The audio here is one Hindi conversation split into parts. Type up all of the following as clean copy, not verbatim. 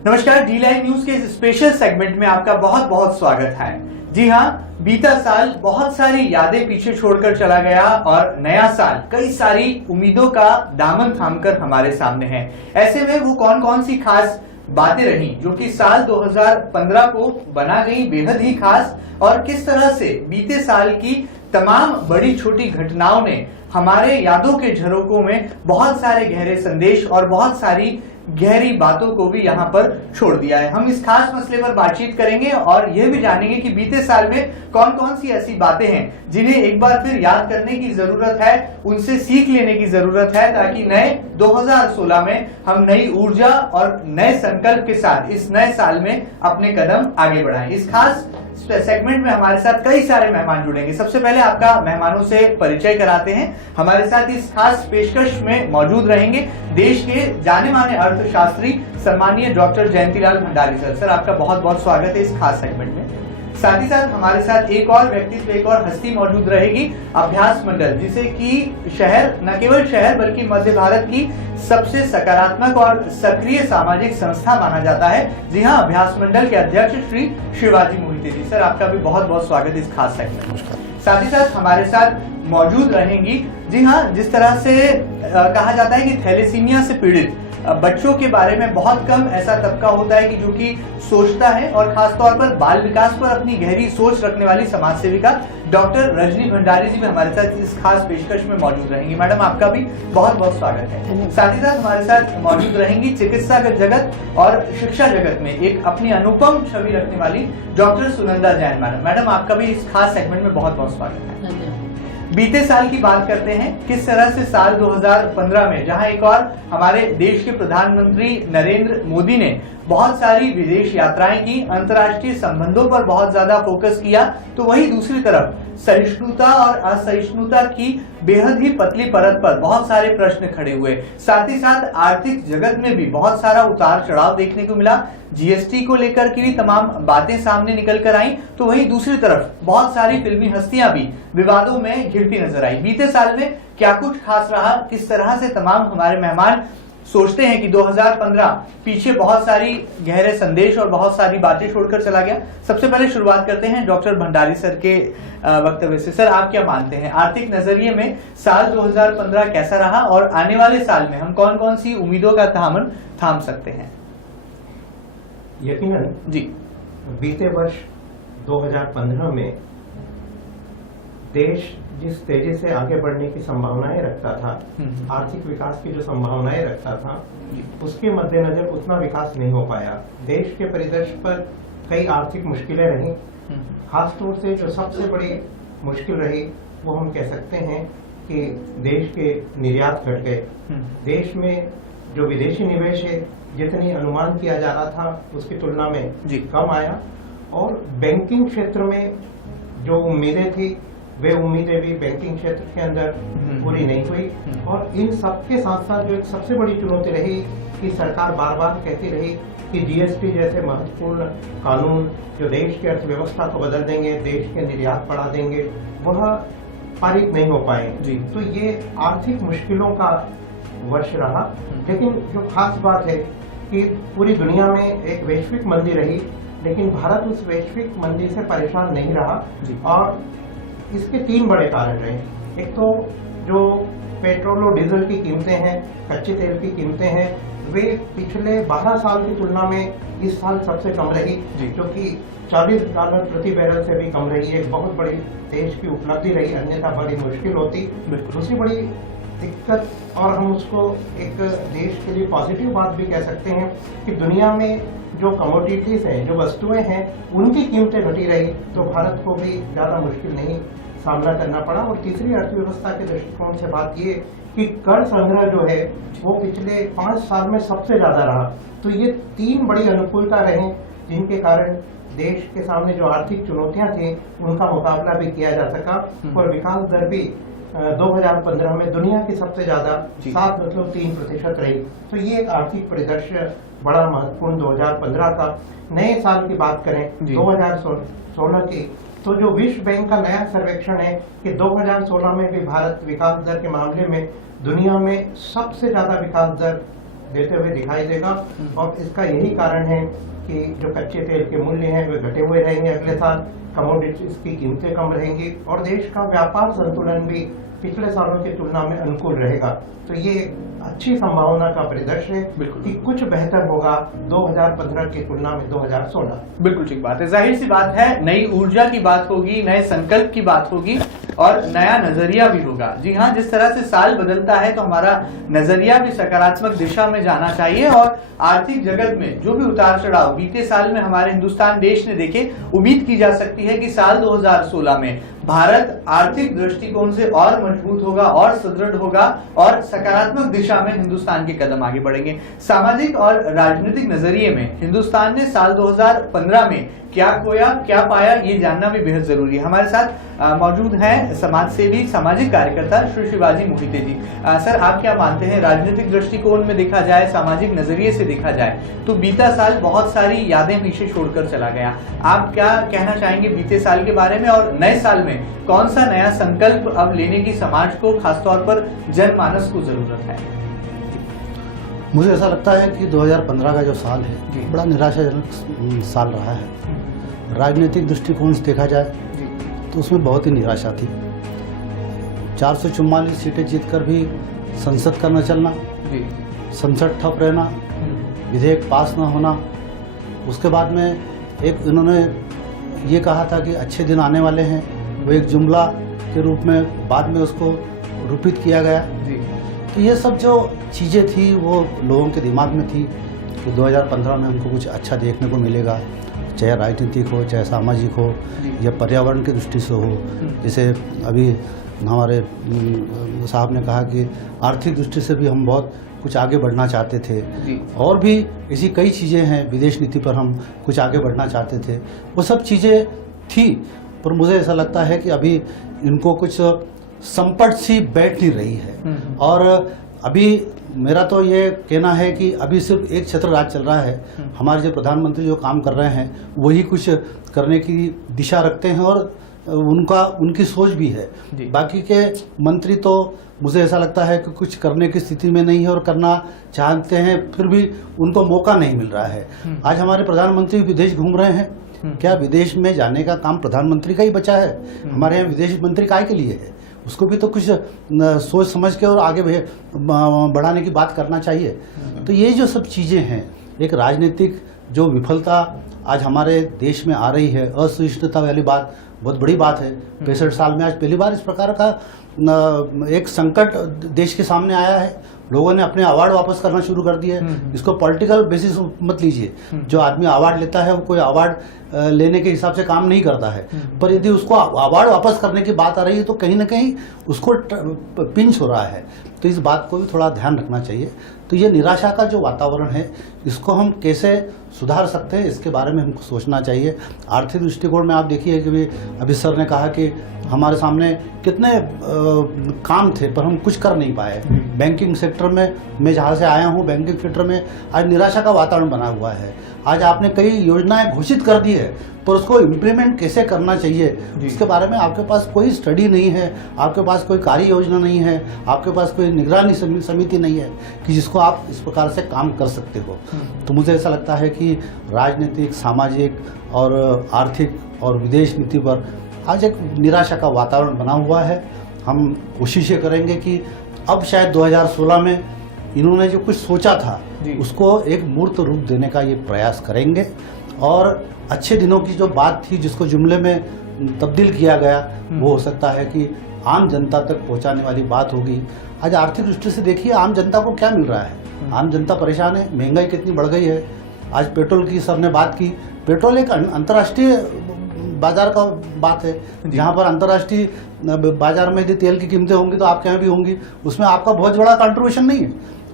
नमस्कार, डी लाइव न्यूज के इस स्पेशल सेगमेंट में आपका बहुत बहुत स्वागत है। जी हाँ, बीता साल बहुत सारी यादें पीछे छोड़कर चला गया और नया साल कई सारी उम्मीदों का दामन थामकर हमारे सामने है। ऐसे में वो कौन कौन सी खास बातें रही जो कि साल 2015 को बना गई बेहद ही खास, और किस तरह से बीते साल की तमाम बड़ी छोटी घटनाओं ने हमारे यादों के झरोकों में बहुत सारे गहरे संदेश और बहुत सारी गहरी बातों को भी यहाँ पर छोड़ दिया है। हम इस खास मसले पर बातचीत करेंगे और यह भी जानेंगे कि बीते साल में कौन कौन सी ऐसी बातें हैं जिन्हें एक बार फिर याद करने की जरूरत है, उनसे सीख लेने की जरूरत है, ताकि नए 2016 में हम नई ऊर्जा और नए संकल्प के साथ इस नए साल में अपने कदम आगे बढ़ाएं। इस खास सेगमेंट में हमारे साथ कई सारे मेहमान जुड़ेंगे। सबसे पहले आपका मेहमानों से परिचय कराते हैं। हमारे साथ इस खास पेशकश में मौजूद रहेंगे देश के जाने माने अर्थशास्त्री सम्मानीय doctor Jayantilal Bhandari sir. Sir, आपका बहुत बहुत स्वागत है इस खास सेगमेंट में। साथ ही साथ हमारे साथ एक और व्यक्तित्व, एक और हस्ती मौजूद रहेगी, अभ्यास मंडल, जिसे कि शहर, न केवल शहर बल्कि मध्य भारत की सबसे सकारात्मक और सक्रिय सामाजिक संस्था माना जाता है। जी हाँ, अभ्यास मंडल के अध्यक्ष श्री शिवाजी मोहिते जी। सर, आपका भी बहुत बहुत स्वागत इस खास सेगमेंट में। साथ ही साथ हमारे साथ मौजूद रहेंगी, जी हाँ, जिस तरह से कहा जाता है कि थैलेसीमिया से पीड़ित बच्चों के बारे में बहुत कम ऐसा तबका होता है कि जो कि सोचता है, और खासतौर पर बाल विकास पर अपनी गहरी सोच रखने वाली समाज सेविका डॉक्टर रजनी भंडारी जी भी हमारे साथ इस खास पेशकश में मौजूद रहेंगी। मैडम, आपका भी बहुत बहुत स्वागत है। साथ ही साथ हमारे साथ मौजूद रहेंगी चिकित्सा जगत और शिक्षा जगत में एक अपनी अनुपम छवि रखने वाली doctor Sunanda Jain madam. Madam, आपका भी इस खास सेगमेंट में बहुत बहुत स्वागत है। बीते साल की बात करते हैं, किस तरह से साल 2015 में जहां एक और हमारे देश के प्रधानमंत्री नरेंद्र मोदी ने बहुत सारी विदेश यात्राएं की, अंतर्राष्ट्रीय संबंधों पर बहुत ज्यादा फोकस किया, तो वहीं दूसरी तरफ सहिष्णुता और असहिष्णुता की बेहद ही पतली परत पर बहुत सारे प्रश्न खड़े हुए। साथ ही साथ आर्थिक जगत में भी बहुत सारा उतार चढ़ाव देखने को मिला। जीएसटी को लेकर की भी तमाम बातें सामने निकल कर आई, तो वहीं दूसरी तरफ बहुत सारी फिल्मी हस्तियां भी विवादों में घिरती नजर आई। बीते साल में क्या कुछ खास रहा, किस तरह से तमाम हमारे मेहमान सोचते हैं कि 2015 पीछे बहुत सारी गहरे संदेश और बहुत सारी बातें छोड़कर चला गया। सबसे पहले शुरुआत करते हैं डॉक्टर भंडारी सर के वक्तव्य से। सर, आप क्या मानते हैं, आर्थिक नजरिए में साल 2015 कैसा रहा और आने वाले साल में हम कौन कौन सी उम्मीदों का दामन थाम सकते हैं? यकीनन जी, बीते वर्ष 2015 में देश जिस तेजी से आगे बढ़ने की संभावनाएं रखता था, आर्थिक विकास की जो संभावनाएं रखता था, उसके मद्देनजर उतना विकास नहीं हो पाया। देश के परिदृश्य पर कई आर्थिक मुश्किलें रहीं। खासतौर से जो सबसे बड़ी मुश्किल रही वो हम कह सकते हैं कि देश के निर्यात घट गए। देश में जो विदेशी निवेश है, जितनी अनुमान किया जा रहा था उसकी तुलना में कम आया, और बैंकिंग क्षेत्र में जो उम्मीदें थी वे उम्मीदें भी बैंकिंग क्षेत्र के अंदर पूरी नहीं हुई। और इन सबके साथ साथ जो एक सबसे बड़ी चुनौती रही कि सरकार बार बार कहती रही कि जीएसटी जैसे महत्वपूर्ण कानून जो देश की अर्थव्यवस्था को बदल देंगे, देश के निर्यात बढ़ा देंगे, वह पारित नहीं हो पाए। तो ये आर्थिक मुश्किलों का वर्ष रहा। लेकिन जो खास बात है कि पूरी दुनिया में एक वैश्विक मंदी रही, लेकिन भारत उस वैश्विक मंदी से परेशान नहीं रहा। और इसके तीन बड़े कारण रहे। एक तो जो पेट्रोल और डीजल की कीमतें हैं, कच्चे तेल की कीमतें हैं, वे पिछले 12 साल की तुलना में इस साल सबसे कम रही, क्योंकि $40 प्रति बैरल से भी कम रही। एक बहुत बड़ी देश की उपलब्धि रही, अन्यथा बड़ी मुश्किल होती। दूसरी बड़ी दिक्कत, और हम उसको एक देश के लिए पॉजिटिव बात भी कह सकते हैं, कि दुनिया में जो कमोडिटीज हैं, जो वस्तुएं हैं, उनकी कीमतें घटी रही, तो भारत को भी ज़्यादा मुश्किल नहीं सामना करना पड़ा। और तीसरी अर्थव्यवस्था के दृष्टिकोण से बात ये कि कर संग्रह जो है वो पिछले 5 साल में सबसे ज़्यादा रहा। तो ये तीन बड़ी अनुकूलता रहे जिनके कारण देश के सामने जो आर्थिक चुनौतियां थी उनका मुकाबला भी किया जा सका, और विकास दर भी 2015 में दुनिया की सबसे ज्यादा 7.3% रही। तो ये एक आर्थिक परिदृश्य बड़ा महत्वपूर्ण 2015 का। नए साल की बात करें 2016 की, तो जो विश्व बैंक का नया सर्वेक्षण है कि 2016 में भी भारत विकास दर के मामले में दुनिया में सबसे ज्यादा विकास दर देते हुए दिखाई देगा। और इसका यही कारण है कि जो कच्चे तेल के मूल्य हैं वे घटे हुए रहेंगे अगले साल, कमोडिटीज की कीमतें कम रहेंगी और देश का व्यापार संतुलन भी पिछले सालों की तुलना में अनुकूल रहेगा। तो ये अच्छी संभावना का परिदृश्य है कि कुछ बेहतर होगा 2015 की तुलना में 2016। बिल्कुल ठीक बात है, जाहिर सी बात है, नई ऊर्जा की बात होगी, नए संकल्प की बात होगी और नया नजरिया भी होगा। जी हाँ, जिस तरह से साल बदलता है तो हमारा नजरिया भी सकारात्मक दिशा में जाना चाहिए और आर्थिक जगत में जो भी उतार चढ़ाव बीते साल में हमारे हिंदुस्तान देश ने देखे, उम्मीद की जा सकती है कि साल 2016 में भारत आर्थिक दृष्टिकोण से और मजबूत होगा और सुदृढ़ होगा और सकारात्मक दिशा में हिंदुस्तान के कदम आगे बढ़ेंगे। सामाजिक और राजनीतिक नजरिए में हिंदुस्तान ने साल 2015 में क्या खोया क्या पाया, ये जानना भी बेहद जरूरी है। हमारे साथ मौजूद हैं समाज सेवी सामाजिक कार्यकर्ता श्री शिवाजी मोहिते जी। सर, आप क्या मानते हैं, राजनीतिक दृष्टिकोण में देखा जाए, सामाजिक नजरिए से देखा जाए तो बीता साल बहुत सारी यादें पीछे छोड़कर चला गया। आप क्या कहना चाहेंगे बीते साल के बारे में और नए साल में कौन सा नया संकल्प अब लेने की समाज को, खासतौर पर जनमानस को जरूरत है? मुझे ऐसा लगता है कि 2015 का जो साल है बड़ा निराशाजनक साल रहा है। राजनीतिक दृष्टिकोण से देखा जाए तो उसमें बहुत ही निराशा थी। 444 सीटें जीतकर भी संसद का न चलना, संसद ठप रहना, विधेयक पास न होना। उसके बाद में एक इन्होंने ये कहा था कि अच्छे दिन आने वाले हैं, वो एक जुमला के रूप में बाद में उसको रूपित किया गया। तो ये सब जो चीज़ें थी वो लोगों के दिमाग में थी कि 2015 में हमको कुछ अच्छा देखने को मिलेगा, चाहे राजनीतिक हो, चाहे सामाजिक हो या पर्यावरण की दृष्टि से हो। जैसे अभी हमारे साहब ने कहा कि आर्थिक दृष्टि से भी हम बहुत कुछ आगे बढ़ना चाहते थे और भी ऐसी कई चीज़ें हैं, विदेश नीति पर हम कुछ आगे बढ़ना चाहते थे, वो सब चीज़ें थी। पर मुझे ऐसा लगता है कि अभी इनको कुछ संपट सी बैठ नहीं रही है। और अभी मेरा तो ये कहना है कि अभी सिर्फ एक छत्र राज चल रहा है। हमारे जो प्रधानमंत्री जो काम कर रहे हैं वही कुछ करने की दिशा रखते हैं और उनकी सोच भी है। बाकी के मंत्री तो मुझे ऐसा लगता है कि कुछ करने की स्थिति में नहीं है और करना चाहते हैं, फिर भी उनको मौका नहीं मिल रहा है। आज हमारे प्रधानमंत्री विदेश घूम रहे हैं, क्या विदेश में जाने का काम प्रधानमंत्री का ही बचा है? हमारे यहाँ विदेश मंत्री काय के लिए है? उसको भी तो कुछ सोच समझ के और आगे बढ़ाने की बात करना चाहिए। तो ये जो सब चीज़ें हैं, एक राजनीतिक जो विफलता आज हमारे देश में आ रही है, असहिष्णुता वाली बात बहुत बड़ी बात है। 65 साल में आज पहली बार इस प्रकार का एक संकट देश के सामने आया है। लोगों ने अपने अवार्ड वापस करना शुरू कर दिए। इसको पॉलिटिकल बेसिस मत लीजिए। जो आदमी अवार्ड लेता है वो कोई अवार्ड लेने के हिसाब से काम नहीं करता है, पर यदि उसको अवार्ड वापस करने की बात आ रही है तो कहीं ना कहीं उसको पिंच हो रहा है। तो इस बात को भी थोड़ा ध्यान रखना चाहिए। तो ये निराशा का जो वातावरण है, इसको हम कैसे सुधार सकते हैं, इसके बारे में हमको सोचना चाहिए। आर्थिक दृष्टिकोण में आप देखिए कि अभी सर ने कहा कि हमारे सामने कितने काम थे पर हम कुछ कर नहीं पाए। बैंकिंग सेक्टर में मैं जहाँ से आया हूँ, बैंकिंग सेक्टर में आज निराशा का वातावरण बना हुआ है। आज आपने कई योजनाएं घोषित कर दी है, पर उसको इम्प्लीमेंट कैसे करना चाहिए इसके बारे में आपके पास कोई स्टडी नहीं है, आपके पास कोई कार्य योजना नहीं है, आपके पास कोई निगरानी समिति नहीं है कि जिसको आप इस प्रकार से काम कर सकते हो। तो मुझे ऐसा लगता है कि राजनीतिक, सामाजिक और आर्थिक और विदेश नीति पर आज एक निराशा का वातावरण बना हुआ है। हम कोशिश ये करेंगे कि अब शायद 2016 में इन्होंने जो कुछ सोचा था उसको एक मूर्त रूप देने का ये प्रयास करेंगे और अच्छे दिनों की जो बात थी जिसको जुमले में तब्दील किया गया, वो हो सकता है कि आम जनता तक पहुंचाने वाली बात होगी। आज आर्थिक दृष्टि से देखिए आम जनता को क्या मिल रहा है। आम जनता परेशान है, महंगाई कितनी बढ़ गई है। आज पेट्रोल की सर ने बात की, पेट्रोल एक अंतर्राष्ट्रीय बाजार का बात है, जहाँ पर अंतर्राष्ट्रीय बाजार में यदि तेल की कीमतें होंगी तो आपके यहाँ भी होंगी, उसमें आपका बहुत बड़ा कंट्रीब्यूशन नहीं है,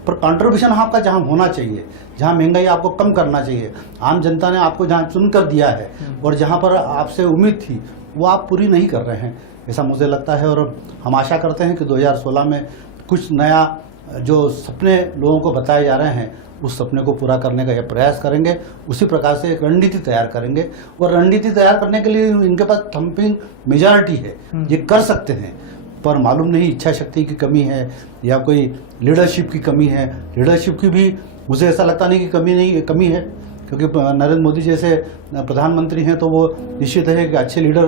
पर कंट्रीब्यूशन आपका जहाँ होना चाहिए, जहाँ महंगाई आपको कम करना चाहिए, आम जनता ने आपको जहाँ चुन कर दिया है और जहाँ पर आपसे उम्मीद थी वो आप पूरी नहीं कर रहे हैं, ऐसा मुझे लगता है। और हम आशा करते हैं कि 2016 में कुछ नया जो सपने लोगों को बताए जा रहे हैं उस सपने को पूरा करने का यह प्रयास करेंगे। उसी प्रकार से एक रणनीति तैयार करेंगे और रणनीति तैयार करने के लिए इनके पास थम्पिंग मेजॉरिटी है, ये कर सकते हैं। पर मालूम नहीं इच्छा शक्ति की कमी है या कोई लीडरशिप की कमी है। लीडरशिप की भी मुझे ऐसा लगता नहीं कि कमी है, क्योंकि नरेंद्र मोदी जैसे प्रधानमंत्री हैं तो वो निश्चित है कि अच्छे लीडर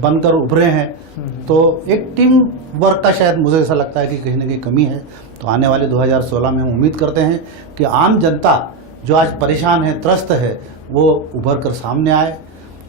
बनकर उभरे हैं। तो एक टीम वर्क का शायद मुझे ऐसा लगता है कि कहीं ना कहीं कमी है। तो आने वाले 2016 में हम उम्मीद करते हैं कि आम जनता जो आज परेशान है, त्रस्त है, वो उभर कर सामने आए।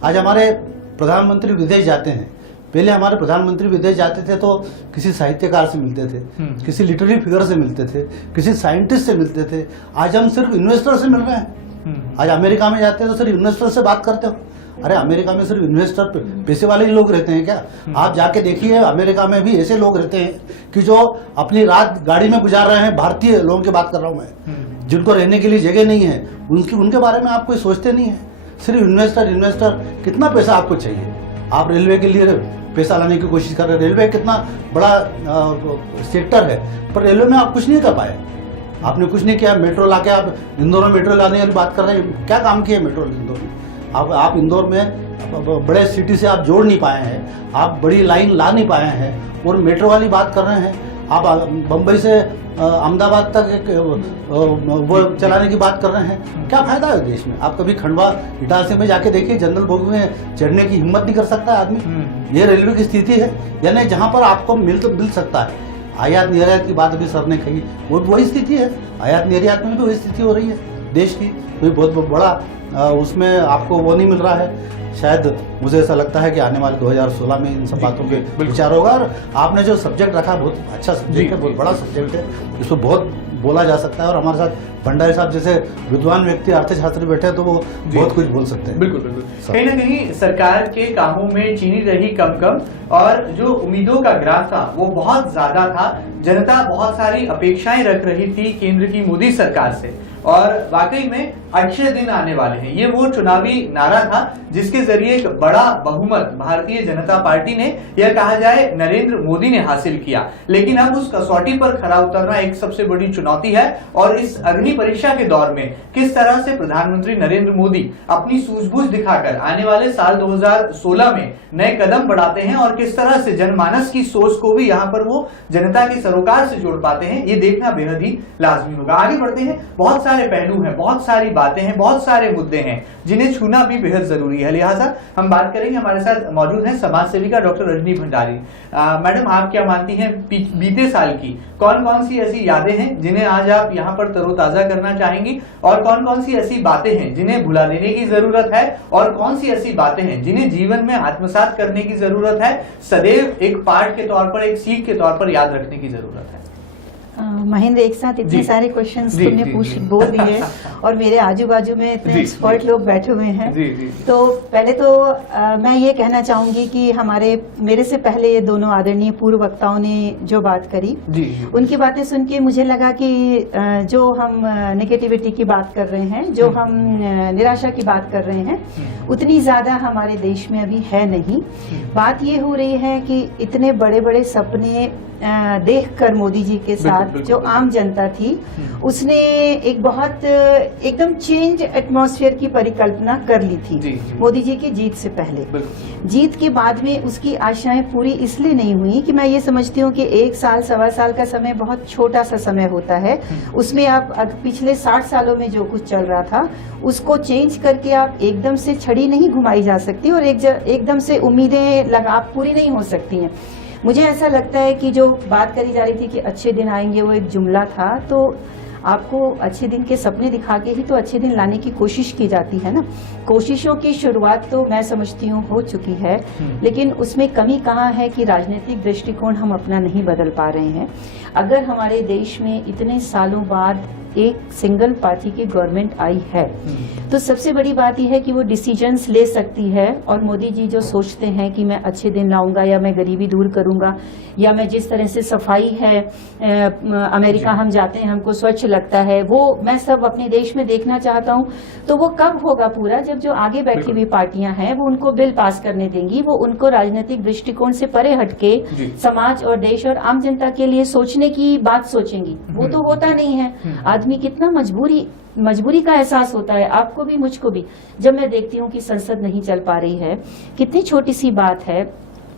आज हमारे प्रधानमंत्री विदेश जाते हैं। पहले हमारे प्रधानमंत्री विदेश जाते थे तो किसी साहित्यकार से मिलते थे, किसी लिटरेरी फिगर से मिलते थे, किसी साइंटिस्ट से मिलते थे। आज हम सिर्फ इन्वेस्टर से मिल रहे हैं। आज अमेरिका में जाते हैं तो सिर्फ इन्वेस्टर से बात करते हो। अरे अमेरिका में सिर्फ इन्वेस्टर पैसे वाले ही लोग रहते हैं क्या? आप जाके देखिए, अमेरिका में भी ऐसे लोग रहते हैं कि जो अपनी रात गाड़ी में गुजार रहे हैं। भारतीय लोगों की बात कर रहा हूं मैं, जिनको रहने के लिए जगह नहीं है, उनके बारे में आप कोई सोचते नहीं है। सिर्फ इन्वेस्टर। कितना पैसा आपको चाहिए? आप रेलवे के लिए पैसा लाने की कोशिश कर रहे हैं। रेलवे कितना बड़ा सेक्टर है, पर रेलवे में आप कुछ नहीं कर पाए। आपने कुछ नहीं किया। मेट्रो लाके आप इंदौर में मेट्रो लाने की बात कर रहे हैं, क्या काम किया मेट्रो इंदौर में? आप इंदौर में बड़े सिटी से आप जोड़ नहीं पाए हैं, आप बड़ी लाइन ला नहीं पाए हैं, और मेट्रो वाली बात कर रहे हैं। आप बम्बई से अहमदाबाद तक एक वो चलाने की बात कर रहे हैं। क्या फायदा है देश में? आप कभी खंडवा इटारसी में जाके देखिए, जनरल बोगी में चढ़ने की हिम्मत नहीं कर सकता आदमी। ये रेलवे की स्थिति है। यानी जहां पर आपको मिल सकता है। आयात निर्यात की बात भी सर ने कही, वो वही स्थिति है। आयात निर्यात में भी वही स्थिति हो रही है देश की। कोई बहुत बड़ा उसमें आपको वो नहीं मिल रहा है। शायद मुझे ऐसा लगता है कि आने वाले 2016 में इन सब बातों के विचार होगा। और आपने जो सब्जेक्ट रखा बहुत अच्छा सब्जेक्ट है, बहुत बड़ा सब्जेक्ट है, इसको बहुत बोला जा सकता है। और हमारे साथ भंडारी साहब जैसे विद्वान व्यक्ति अर्थशास्त्री बैठे हैं तो वो बहुत कुछ बोल सकते हैं। बिल्कुल। कहीं ना कहीं सरकार के कामों में चीनी रही कम और जो उम्मीदों का ग्राफ था वो बहुत ज्यादा था। जनता बहुत सारी अपेक्षाएं रख रही थी केंद्र की मोदी सरकार से, और वाकई में अच्छे दिन आने वाले हैं। ये वो चुनावी नारा था जिसके जरिए एक बड़ा बहुमत भारतीय जनता पार्टी ने, यह कहा जाए नरेंद्र मोदी ने हासिल किया। लेकिन अब उस कसौटी पर खरा उतरना एक सबसे बड़ी चुनौती है। और इस अग्नि परीक्षा के दौर में किस तरह से प्रधानमंत्री नरेंद्र मोदी अपनी सूझबूझ दिखाकर आने वाले साल 2016 में नए कदम बढ़ाते हैं, और किस तरह से जनमानस की सोच को भी यहाँ पर वो जनता के सरोकार से जोड़ पाते हैं, ये देखना बेहद ही लाजमी होगा। आगे बढ़ते हैं। बहुत सारे पहलू हैं, बहुत सारी बातें हैं, बहुत सारे मुद्दे हैं जिन्हें छूना भी बेहद जरूरी है। लिहाजा हम बात करेंगे। हमारे साथ मौजूद हैं समाज सेविका डॉक्टर रजनी भंडारी। मैडम, आप क्या मानती हैं बीते साल की कौन कौन सी ऐसी यादें हैं जिन्हें आज आप यहाँ पर तरोताजा करना चाहेंगी, और कौन कौन सी ऐसी बातें हैं जिन्हें भुला देने की जरूरत है, और कौन सी ऐसी बातें हैं जिन्हें जीवन में आत्मसात करने की जरूरत है, सदैव एक पाठ के तौर पर, एक सीख के तौर पर याद रखने की जरूरत है? महेंद्र, एक साथ इतने सारे क्वेश्चंस तुमने बोल दिए और मेरे आजू बाजू में इतने एक्सपर्ट लोग बैठे हुए हैं। तो पहले तो मैं ये कहना चाहूंगी कि मेरे से पहले ये दोनों आदरणीय पूर्व वक्ताओं ने जो बात करी, उनकी बातें सुन के मुझे लगा कि जो हम नेगेटिविटी की बात कर रहे हैं, जो हम निराशा की बात कर रहे हैं, उतनी ज्यादा हमारे देश में अभी है नहीं। बात ये हो रही है कि इतने बड़े बड़े सपने देखकर मोदी जी के साथ जो आम जनता थी, उसने एक बहुत एकदम चेंज एटमॉस्फेयर की परिकल्पना कर ली थी मोदी जी की जीत से पहले। जीत के बाद में उसकी आशाएं पूरी इसलिए नहीं हुई कि मैं ये समझती हूँ कि 1 साल 1.25 साल का समय बहुत छोटा सा समय होता है। उसमें आप पिछले 60 सालों में जो कुछ चल रहा था उसको चेंज करके आप एकदम से छड़ी नहीं घुमाई जा सकती, और एकदम से उम्मीदें आप पूरी नहीं हो सकती हैं। मुझे ऐसा लगता है कि जो बात करी जा रही थी कि अच्छे दिन आएंगे, वो एक जुमला था। तो आपको अच्छे दिन के सपने दिखा के ही तो अच्छे दिन लाने की कोशिश की जाती है ना। कोशिशों की शुरुआत तो मैं समझती हूँ हो चुकी है, लेकिन उसमें कमी कहाँ है कि राजनीतिक दृष्टिकोण हम अपना नहीं बदल पा रहे हैं। अगर हमारे देश में इतने सालों बाद एक सिंगल पार्टी की गवर्नमेंट आई है, तो सबसे बड़ी बात यह है कि वो डिसीजंस ले सकती है। और मोदी जी जो सोचते हैं कि मैं अच्छे दिन लाऊंगा, या मैं गरीबी दूर करूंगा, या मैं जिस तरह से सफाई है, अमेरिका हम जाते हैं हमको स्वच्छ लगता है, वो मैं सब अपने देश में देखना चाहता हूं। तो वो कब होगा पूरा? जब जो आगे बैठी हुई पार्टियां हैं वो उनको बिल पास करने देंगी, वो उनको राजनीतिक दृष्टिकोण से परे हटके समाज और देश और आम जनता के लिए सोचने की बात सोचेंगी। वो तो होता नहीं है। आदमी कितना मजबूरी का एहसास होता है, आपको भी मुझको भी, जब मैं देखती हूँ कि संसद नहीं चल पा रही है। कितनी छोटी सी बात है,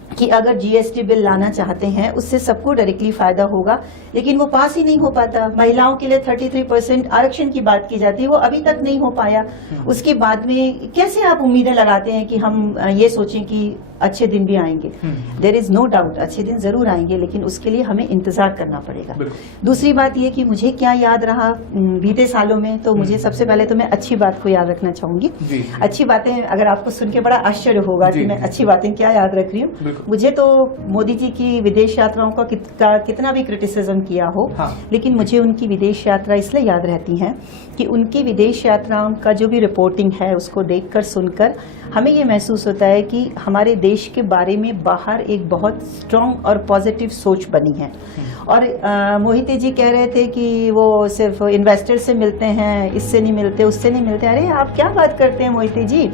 कि अगर जीएसटी बिल लाना चाहते हैं उससे सबको डायरेक्टली फायदा होगा, लेकिन वो पास ही नहीं हो पाता। महिलाओं के लिए 33% आरक्षण की बात की जाती है, वो अभी तक नहीं हो पाया। उसके बाद में कैसे आप उम्मीदें लगाते हैं कि हम ये सोचें कि अच्छे दिन भी आएंगे? देयर इज नो डाउट अच्छे दिन जरूर आएंगे, लेकिन उसके लिए हमें इंतजार करना पड़ेगा। दूसरी बात ये कि मुझे क्या याद रहा बीते सालों में, तो मुझे सबसे पहले तो मैं अच्छी बात को याद रखना चाहूंगी। अच्छी बातें अगर आपको सुन के बड़ा आश्चर्य होगा कि मैं अच्छी बातें क्या याद रख रही हूँ। मुझे तो मोदी जी की विदेश यात्राओं का कितना भी क्रिटिसिज्म किया हो, लेकिन मुझे उनकी विदेश यात्रा इसलिए याद रहती है कि उनकी विदेश यात्राओं का जो भी रिपोर्टिंग है उसको देखकर सुनकर हमें ये महसूस होता है कि हमारे देश के बारे में बाहर एक बहुत स्ट्रॉन्ग और पॉजिटिव सोच बनी है। और मोहिते जी कह रहे थे कि वो सिर्फ इन्वेस्टर से मिलते हैं, इससे नहीं मिलते, उससे नहीं मिलते। अरे आप क्या बात करते हैं मोहिते जी,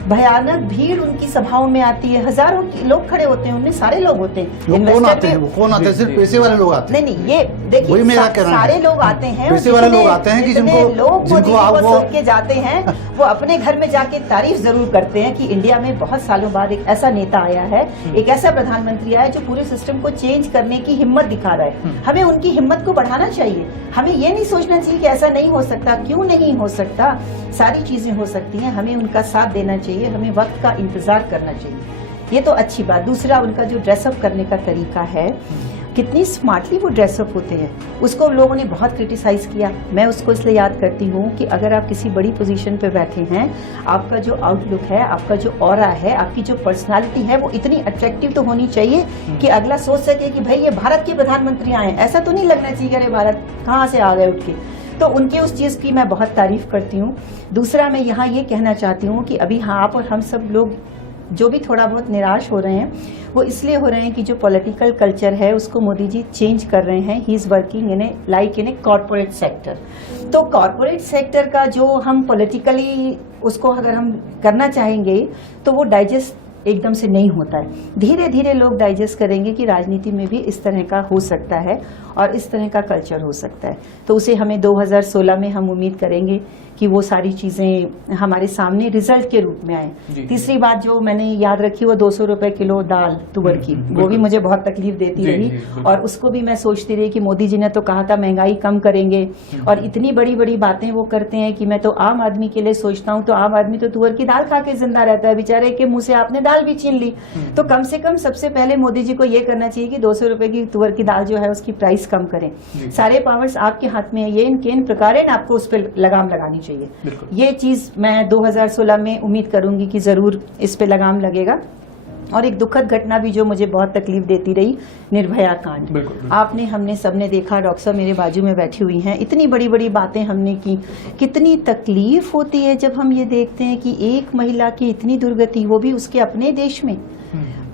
भयानक भीड़ उनकी सभाओं में आती है, हजारों लोग खड़े होते हैं, उनमें सारे लोग होते हैं। कौन आते हैं? वो कौन आते हैं? सिर्फ पैसे वाले लोग आते हैं? नहीं, ये देखिए सारे लोग आते हैं, पैसे वाले लोग आते हैं कि जिनको सुन के जाते हैं वो अपने घर में जाके तारीफ जरूर करते हैं कि इंडिया में बहुत सालों बाद एक ऐसा नेता आया है, एक ऐसा प्रधानमंत्री आया जो पूरे सिस्टम को चेंज करने की हिम्मत दिखा रहा है। हमें उनकी हिम्मत को बढ़ाना चाहिए। हमें ये नहीं सोचना चाहिए कि ऐसा नहीं हो सकता। क्यों नहीं हो सकता? सारी चीजें हो सकती हैं। हमें उनका साथ देना चाहिए, हमें वक्त का इंतजार करना चाहिए। ये तो अच्छी बात। दूसरा, उनका जो ड्रेसअप करने का तरीका है, कितनी स्मार्टली वो ड्रेसअप होते हैं, उसको लोगों ने बहुत क्रिटिसाइज किया। मैं उसको इसलिए याद करती हूँ कि अगर आप किसी बड़ी पोजीशन पे बैठे हैं, आपका जो आउटलुक है, आपका जो ऑरा है, आपकी जो पर्सनालिटी है, वो इतनी अट्रैक्टिव तो होनी चाहिए कि अगला सोच सके कि भाई ये भारत के प्रधानमंत्री आए। ऐसा तो नहीं लगना चाहिए अरे भारत कहाँ से आ गए उठ के। तो उनके उस चीज़ की मैं बहुत तारीफ करती हूँ। दूसरा, मैं यहाँ ये कहना चाहती हूँ कि अभी आप और हम सब लोग जो भी थोड़ा बहुत निराश हो रहे हैं, वो इसलिए हो रहे हैं कि जो पॉलिटिकल कल्चर है उसको मोदी जी चेंज कर रहे हैं। He is working in a corporate sector. तो कॉर्पोरेट सेक्टर का जो हम पॉलिटिकली उसको अगर हम करना चाहेंगे तो वो डाइजेस्ट एकदम से नहीं होता है। धीरे धीरे लोग डाइजेस्ट करेंगे कि राजनीति में भी इस तरह का हो सकता है और इस तरह का कल्चर हो सकता है। तो उसे हमें 2016 में हम उम्मीद करेंगे कि वो सारी चीज़ें हमारे सामने रिजल्ट के रूप में आए। तीसरी बात जो मैंने याद रखी वो 200 रुपए किलो दाल तुअर की, वो भी मुझे बहुत तकलीफ देती रही। और उसको भी मैं सोचती रही कि मोदी जी ने तो कहा था महंगाई कम करेंगे, और इतनी बड़ी बड़ी बातें वो करते हैं कि मैं तो आम आदमी के लिए सोचता हूँ, तो आम आदमी तो तुअर की दाल खा के जिंदा रहता है, बेचारे के मुंह से आपने दाल भी छीन ली। तो कम से कम सबसे पहले मोदी जी को ये करना चाहिए कि 200 रुपए की तुअर की दाल जो है उसकी प्राइस कम करें। सारे पावर्स आपके हाथ में है, ये इनके इन प्रकार आपको उस पर लगाम लगानी चाहिए। ये चीज मैं 2016 में उम्मीद करूंगी कि जरूर इस पे लगाम लगेगा। और एक दुखद घटना भी जो मुझे बहुत तकलीफ देती रही, निर्भया कांड। आपने हमने सबने देखा, डॉक्टर साहब मेरे बाजू में बैठी हुई हैं, इतनी बड़ी बड़ी बातें हमने की। कितनी तकलीफ होती है जब हम ये देखते हैं कि एक महिला की इतनी दुर्गति, वो भी उसके अपने देश में।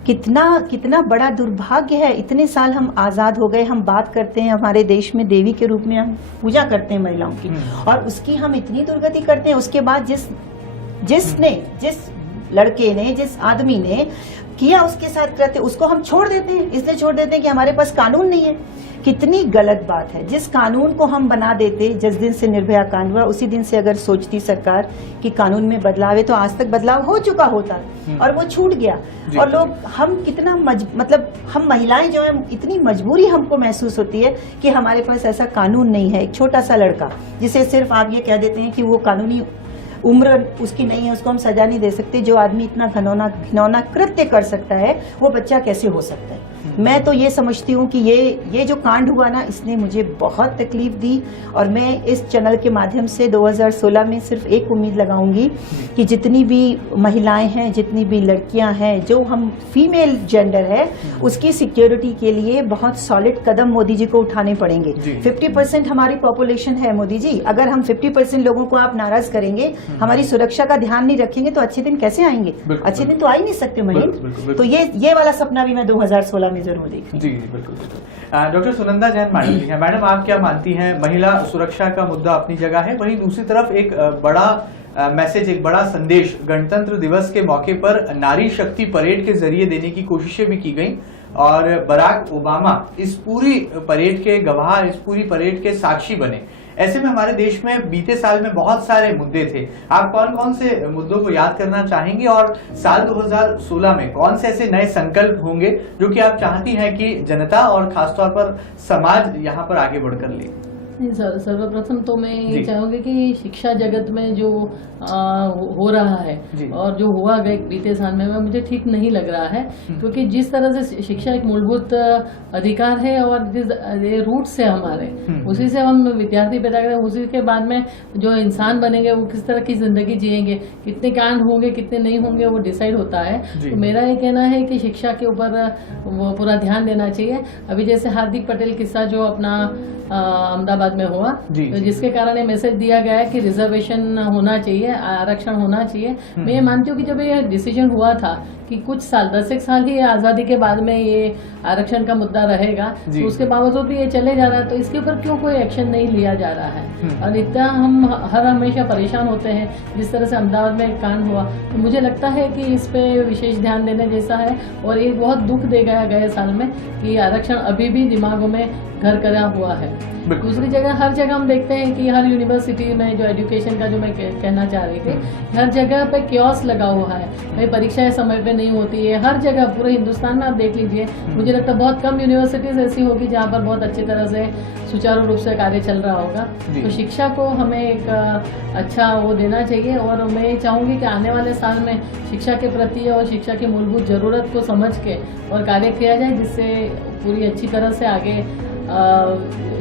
कितना बड़ा दुर्भाग्य है। इतने साल हम आजाद हो गए, हम बात करते हैं हमारे देश में देवी के रूप में हम पूजा करते हैं महिलाओं की, और उसकी हम इतनी दुर्गति करते हैं। उसके बाद जिस लड़के ने, जिस आदमी ने किया उसके साथ कृत्य, उसको हम छोड़ देते हैं। इसलिए छोड़ देते हैं कि हमारे पास कानून नहीं है। कितनी गलत बात है। जिस कानून को हम बना देते, जिस दिन से निर्भया कांड हुआ उसी दिन से अगर सोचती सरकार कि कानून में बदलाव है, तो आज तक बदलाव हो चुका होता और वो छूट गया। और लोग हम कितना मतलब हम महिलाएं जो है, इतनी मजबूरी हमको महसूस होती है कि हमारे पास ऐसा कानून नहीं है। एक छोटा सा लड़का जिसे सिर्फ आप ये कह देते हैं कि वो कानूनी उम्र उसकी नहीं है, उसको हम सजा नहीं दे सकते। जो आदमी इतना घिनौना कृत्य कर सकता है, वो बच्चा कैसे हो सकता है? मैं तो ये समझती हूँ कि ये जो कांड हुआ ना, इसने मुझे बहुत तकलीफ दी। और मैं इस चैनल के माध्यम से 2016 में सिर्फ एक उम्मीद लगाऊंगी कि जितनी भी महिलाएं हैं, जितनी भी लड़कियां हैं, जो हम फीमेल जेंडर है, उसकी सिक्योरिटी के लिए बहुत सॉलिड कदम मोदी जी को उठाने पड़ेंगे। 50% हमारी पॉपुलेशन है मोदी जी, अगर हम 50% लोगों को आप नाराज करेंगे, हमारी सुरक्षा का ध्यान नहीं रखेंगे, तो अच्छे दिन कैसे आएंगे? अच्छे दिन तो आ ही नहीं सकते महेंद्र। तो ये वाला सपना भी मैं 2016 में जरूर देखूं। जी बिल्कुल। डॉक्टर सुनंदा जैन मैडम जी हैं। मैडम, आप क्या मानती हैं? महिला सुरक्षा का मुद्दा अपनी जगह है, वहीं दूसरी तरफ एक बड़ा मैसेज, एक बड़ा संदेश गणतंत्र दिवस के मौके पर नारी शक्ति परेड के जरिए देने की कोशिशें भी की गई, और बराक ओबामा इस पूरी परेड के गवाह, इस पूरी परेड के साक्षी बने। ऐसे में हमारे देश में बीते साल में बहुत सारे मुद्दे थे। आप कौन कौन से मुद्दों को याद करना चाहेंगे और साल 2016 में कौन से ऐसे नए संकल्प होंगे जो कि आप चाहती हैं कि जनता और खासतौर पर समाज यहाँ पर आगे बढ़कर ले? सर्वप्रथम तो मैं ये चाहूंगी कि शिक्षा जगत में जो हो रहा है और जो हुआ बीते साल में मुझे ठीक नहीं लग रहा है, क्योंकि जिस तरह से शिक्षा एक मूलभूत अधिकार है और ये रूट्स है हमारे, उसी से हम विद्यार्थी पैदा करें, उसी के बाद में जो इंसान बनेंगे वो किस तरह की जिंदगी जिएंगे, कितने कांड होंगे कितने नहीं होंगे वो डिसाइड होता है। तो मेरा ये कहना है कि शिक्षा के ऊपर वो पूरा ध्यान देना चाहिए। अभी जैसे हार्दिक पटेल किस्सा जो अपना अहमदाबाद में हुआ, तो जिसके कारण ये मैसेज दिया गया है कि रिजर्वेशन होना चाहिए, आरक्षण होना चाहिए। मैं ये मानती हूँ कि जब ये डिसीजन हुआ था कि कुछ साल 10 साल ही आज़ादी के बाद में ये आरक्षण का मुद्दा रहेगा, तो उसके बावजूद भी ये चले जा रहा है, तो इसके ऊपर क्यों कोई एक्शन नहीं लिया जा रहा है? और इतना हम हमेशा परेशान होते हैं जिस तरह से अहमदाबाद में एक कांड हुआ, तो मुझे लगता है कि इस पे विशेष ध्यान देने जैसा है। और ये बहुत दुख दे गया गए साल में कि आरक्षण अभी भी दिमागों में घर करा हुआ है। दूसरी जगह हर जगह हम देखते हैं कि हर यूनिवर्सिटी में जो एजुकेशन का जो मैं कहना चाह रही थी, हर जगह पे क्योस लगा हुआ है, भाई परीक्षाएं समय पे नहीं होती है, हर जगह पूरे हिंदुस्तान में आप देख लीजिए। मुझे लगता है बहुत कम यूनिवर्सिटीज ऐसी होगी जहाँ पर बहुत अच्छी तरह से सुचारू रूप से कार्य चल रहा होगा। तो शिक्षा को हमें एक अच्छा वो देना चाहिए, और मैं चाहूंगी कि आने वाले साल में शिक्षा के प्रति और शिक्षा की मूलभूत जरूरत को समझ के और कार्य किया जाए, जिससे पूरी अच्छी तरह से आगे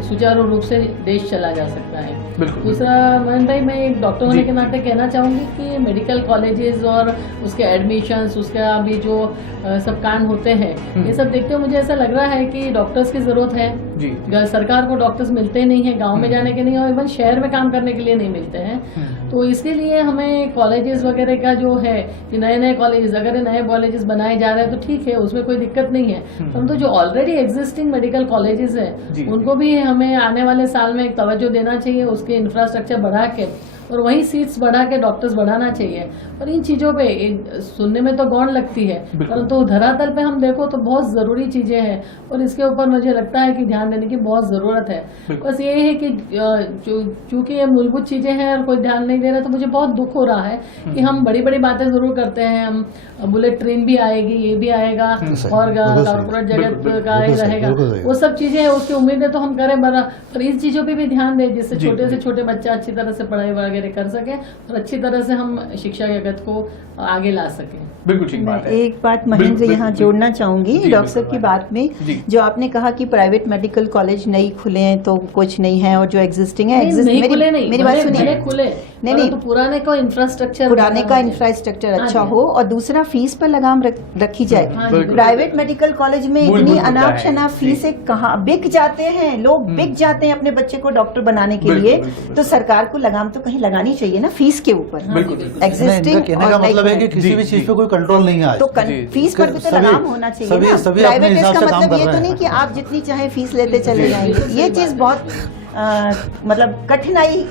सुचारू रूप से देश चला जा सकता है। दूसरा मोहन भाई, मैं एक डॉक्टर होने के नाते कहना चाहूंगी कि मेडिकल कॉलेजेस और उसके एडमिशंस, उसका भी जो सब कांड होते हैं, ये सब देखते हुए मुझे ऐसा लग रहा है कि डॉक्टर्स की जरूरत है। सरकार को डॉक्टर्स मिलते नहीं है, गांव में जाने के नहीं, और इवन शहर में काम करने के लिए नहीं मिलते हैं। तो इसके लिए हमें कॉलेजेस वगैरह का जो है कि नए नए कॉलेजेस, अगर नए कॉलेजेस बनाए जा रहे हैं तो ठीक है, उसमें कोई दिक्कत नहीं है। परंतु जो ऑलरेडी एग्जिस्टिंग मेडिकल कॉलेजेस है उनको भी हमें आने वाले साल में एक तवज्जो देना चाहिए, उसके इंफ्रास्ट्रक्चर बढ़ा के और वही सीट्स बढ़ा के डॉक्टर्स बढ़ाना चाहिए। और इन चीजों पे सुनने में तो गौण लगती है, परंतु धरातल पे हम देखो तो बहुत जरूरी चीजें हैं, और इसके ऊपर मुझे लगता है कि ध्यान देने की बहुत जरूरत है। बस ये है कि चूंकि ये मूलभूत चीजें हैं और कोई ध्यान नहीं दे रहा, तो मुझे बहुत दुख हो रहा है कि हम बड़ी बड़ी बातें जरूर करते हैं, हम बुलेट ट्रेन भी आएगी, ये भी आएगा, और कॉर्पोरेट जगत का ही रहेगा, वो सब चीजें उसकी उम्मीदें तो हम करें, पर इन चीजों पर भी ध्यान दें जिससे छोटे से छोटे बच्चा अच्छी तरह से पढ़ाई वगैरह कर सके और अच्छी तरह से हम शिक्षा जगत को आगे ला सके। बिल्कुल ठीक बात है। एक बात महेंद्र यहाँ जोड़ना चाहूंगी डॉक्टर साहब की बात में, जो आपने कहा कि प्राइवेट मेडिकल कॉलेज नहीं खुले हैं तो कुछ नहीं है, और जो एग्जिस्टिंग है मेरी बात सुनिए, नहीं तो पुराने का इंफ्रास्ट्रक्चर अच्छा हो, और दूसरा फीस पर लगाम रखी जाए। प्राइवेट मेडिकल कॉलेज में इतनी अनाप शनाप फीस कहाँ बिक जाते हैं, लोग बिक जाते हैं अपने बच्चे को डॉक्टर बनाने के लिए, तो सरकार को लगाम तो कहीं लगानी चाहिए ना फीस के ऊपर। एग्जिस्टिंग कहने का मतलब है कि किसी भी चीज पे कोई कंट्रोल नहीं है, तो फीस पर भी तो लगाम होना चाहिए ना। प्राइवेट इसका मतलब ये तो नहीं कि आप जितनी चाहे फीस लेते चले जाएंगे, ये चीज बहुत मतलब कठिनाई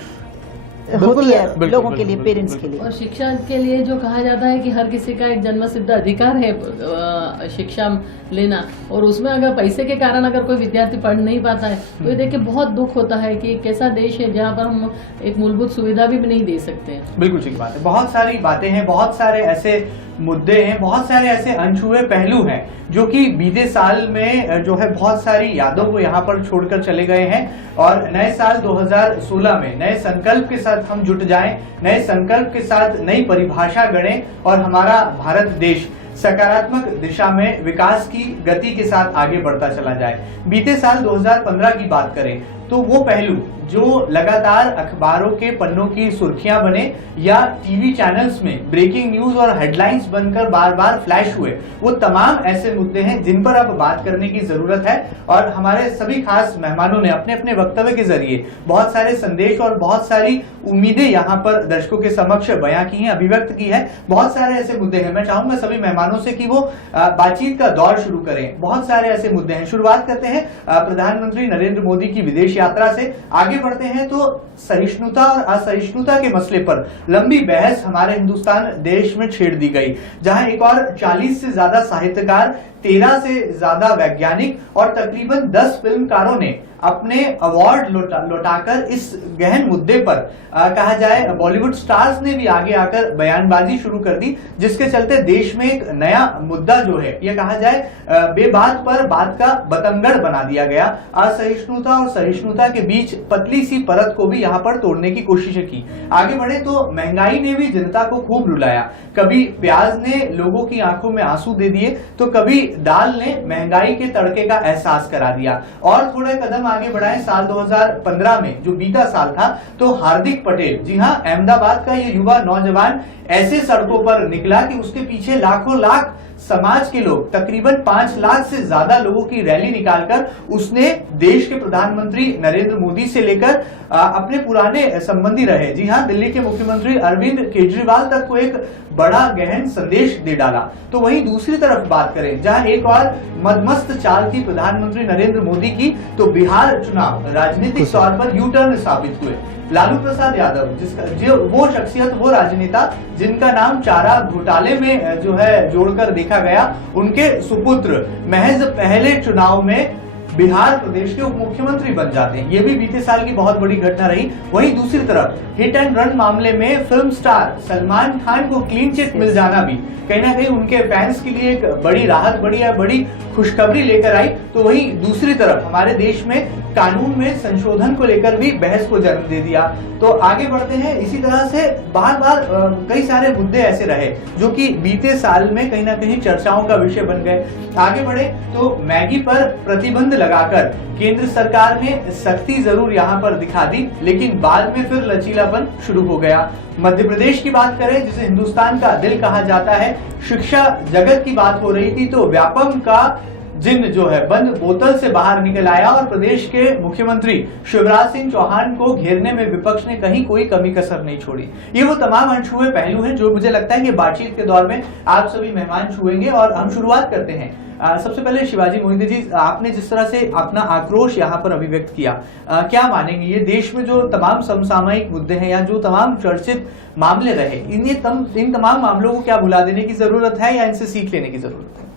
होती है लोगों के लिए, पेरेंट्स के लिए। और शिक्षा के लिए जो कहा जाता है कि हर किसी का एक जन्मसिद्ध अधिकार है शिक्षा लेना, और उसमें अगर पैसे के कारण अगर कोई विद्यार्थी पढ़ नहीं पाता है तो ये देख के बहुत दुख होता है कि एक ऐसा देश है जहाँ पर हम एक मूलभूत सुविधा भी नहीं दे सकते हैं। बिल्कुल ठीक बात है। बहुत सारी बातें हैं, बहुत सारे ऐसे मुद्दे हैं, बहुत सारे ऐसे अनछुए पहलू हैं जो कि बीते साल में जो है बहुत सारी यादों को यहाँ पर छोड़कर चले गए हैं, और नए साल 2016 में नए संकल्प के साथ हम जुट जाएं, नए संकल्प के साथ नई परिभाषा गढ़ें और हमारा भारत देश सकारात्मक दिशा में विकास की गति के साथ आगे बढ़ता चला जाए। बीते साल 2015 की बात करें तो वो पहलू जो लगातार अखबारों के पन्नों की सुर्खियां बने या टीवी चैनल्स में ब्रेकिंग न्यूज और हेडलाइंस बनकर बार बार फ्लैश हुए, वो तमाम ऐसे मुद्दे हैं जिन पर अब बात करने की जरूरत है। और हमारे सभी खास मेहमानों ने अपने अपने वक्तव्य के जरिए बहुत सारे संदेश और बहुत सारी उम्मीदें यहाँ पर दर्शकों के समक्ष बयां की हैं, अभिव्यक्त की है। बहुत सारे ऐसे मुद्दे हैं, मैं चाहूंगा सभी मेहमानों से कि वो बातचीत का दौर शुरू करें। बहुत सारे ऐसे मुद्दे हैं। शुरुआत करते हैं प्रधानमंत्री नरेंद्र मोदी की विदेश यात्रा से, आगे बढ़ते हैं तो सहिष्णुता और असहिष्णुता के मसले पर लंबी बहस हमारे हिंदुस्तान देश में छेड़ दी गई, जहां एक और 40 से ज्यादा साहित्यकार 13 से ज्यादा वैज्ञानिक और तकरीबन 10 फिल्मकारों ने अपने अवार्ड लौटाकर इस गहन मुद्दे पर कहा जाए बॉलीवुड स्टार्स ने भी आगे आकर बयानबाजी शुरू कर दी, जिसके चलते देश में एक नया मुद्दा जो है यह कहा जाए बेबात पर बात का बतंगड़ बना दिया गया। असहिष्णुता और सहिष्णुता के बीच पतली सी परत को भी यहाँ पर तोड़ने की कोशिश की। आगे बढ़े तो महंगाई ने भी जनता को खूब रुलाया। कभी प्याज ने लोगों की आंखों में आंसू दे दिए तो कभी दाल ने महंगाई के तड़के का एहसास करा दिया। और थोड़े कदम आगे बढ़ाएं, साल 2015 में जो बीता साल था, तो हार्दिक पटेल, जी हां, अहमदाबाद का ये युवा नौजवान ऐसे सड़कों पर निकला कि उसके पीछे लाखों लाख समाज के लोग, तकरीबन 5 लाख से ज्यादा लोगों की रैली निकालकर उसने देश के प्रधानमंत्री नरेंद्र मोदी से लेकर अपने पुराने संबंधी रहे, जी हां, दिल्ली के मुख्यमंत्री अरविंद केजरीवाल तक को एक बड़ा गहन संदेश दे डाला। तो वहीं दूसरी तरफ बात करें, जहां एक और मदमस्त चाल थी प्रधानमंत्री नरेंद्र मोदी की, तो बिहार चुनाव राजनीतिक तौर पर यू टर्न साबित हुए। लालू प्रसाद यादव, जिसका जो वो शख्सियत, वो राजनेता जिनका नाम चारा घोटाले में जो है जोड़कर देखा गया, उनके सुपुत्र महज पहले चुनाव में बिहार प्रदेश के उप मुख्यमंत्री बन जाते हैं। ये भी बीते साल की बहुत बड़ी घटना रही। वहीं दूसरी तरफ हिट एंड रन मामले में फिल्म स्टार सलमान खान को क्लीन चिट मिल जाना भी कहीं ना कहीं उनके फैंस के लिए एक बड़ी राहत, बड़ी खुशखबरी लेकर आई। तो वहीं दूसरी तरफ हमारे देश में कानून में संशोधन को लेकर भी बहस को जन्म दे दिया। तो आगे बढ़ते हैं। इसी तरह से बार बार कई सारे मुद्दे ऐसे रहे जो कि बीते साल में कहीं ना कहीं चर्चाओं का विषय बन गए। आगे बढ़े तो मैगी पर प्रतिबंध लगाकर केंद्र सरकार ने सख्ती जरूर यहां पर दिखा दी, लेकिन बाद में फिर लचीलापन शुरू हो गया। मध्य प्रदेश की बात करें, जिसे हिंदुस्तान का दिल कहा जाता है, शिक्षा जगत की बात हो रही थी तो व्यापम का जिन जो है बंद बोतल से बाहर निकल आया और प्रदेश के मुख्यमंत्री शिवराज सिंह चौहान को घेरने में विपक्ष ने कहीं कोई कमी कसर नहीं छोड़ी। ये वो तमाम अनछुए पहलू हैं जो मुझे लगता है कि बातचीत के दौर में आप सभी मेहमान छुएंगे। और हम शुरुआत करते हैं। सबसे पहले शिवाजी मोहिते जी, आपने जिस तरह से अपना आक्रोश यहाँ पर अभिव्यक्त किया, क्या मानेंगे ये देश में जो तमाम समसामयिक मुद्दे हैं या जो तमाम चर्चित मामले रहे, इन तमाम मामलों को क्या भुला देने की जरूरत है या इनसे सीख लेने की जरूरत है?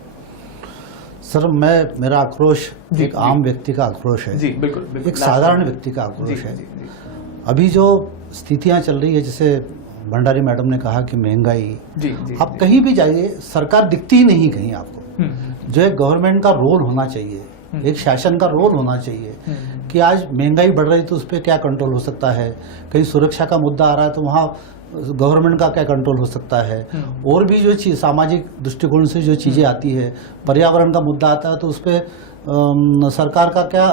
सर, मेरा आक्रोश एक आम व्यक्ति का आक्रोश है। जी बिल्कुल, एक साधारण व्यक्ति का आक्रोश है। अभी जो स्थितियां चल रही है, जैसे भंडारी मैडम ने कहा कि महंगाई, आप कहीं भी जाइए सरकार दिखती ही नहीं कहीं आपको। जो एक गवर्नमेंट का रोल होना चाहिए, एक शासन का रोल होना चाहिए कि आज महंगाई बढ़ रही तो उस पर क्या कंट्रोल हो सकता है, कहीं सुरक्षा का मुद्दा आ रहा है तो वहाँ गवर्नमेंट का क्या कंट्रोल हो सकता है, और भी जो चीज सामाजिक दृष्टिकोण से जो चीजें आती है, पर्यावरण का मुद्दा आता है तो उस पर सरकार का क्या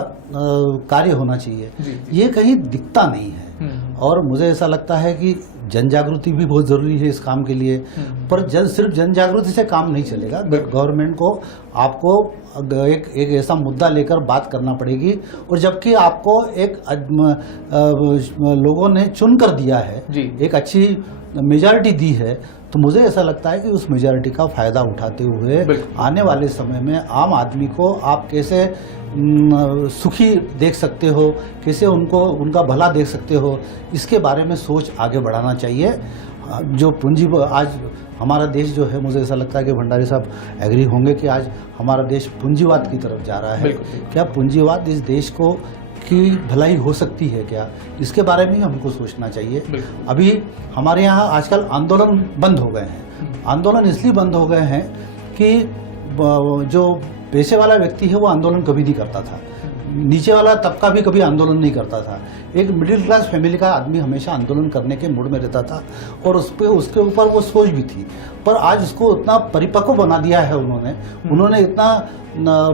कार्य होना चाहिए, ये कहीं दिखता नहीं है। और मुझे ऐसा लगता है कि जन जागृति भी बहुत जरूरी है इस काम के लिए, पर सिर्फ जन जागृति से काम नहीं चलेगा। गवर्नमेंट को आपको एक ऐसा मुद्दा लेकर बात करना पड़ेगी, और जबकि आपको एक लोगों ने चुन कर दिया है, एक अच्छी मेजॉरिटी दी है, तो मुझे ऐसा लगता है कि उस मेजॉरिटी का फायदा उठाते हुए आने वाले समय में आम आदमी को आप कैसे सुखी देख सकते हो, कैसे उनका भला देख सकते हो, इसके बारे में सोच आगे बढ़ाना चाहिए। जो पूंजी आज हमारा देश जो है, मुझे ऐसा लगता है कि भंडारी साहब एग्री होंगे कि आज हमारा देश पूंजीवाद की तरफ जा रहा है। क्या पूंजीवाद इस देश को की भलाई हो सकती है क्या, इसके बारे में हमको सोचना चाहिए। अभी हमारे यहाँ आजकल आंदोलन बंद हो गए हैं। आंदोलन इसलिए बंद हो गए हैं कि जो पैसे वाला व्यक्ति है वो आंदोलन कभी नहीं करता था, नीचे वाला तबका भी कभी आंदोलन नहीं करता था। एक मिडिल क्लास फैमिली का आदमी हमेशा आंदोलन करने के मूड में रहता था, और उसके ऊपर वो सोच भी थी। पर आज उसको उतना परिपक्व बना दिया है उन्होंने इतना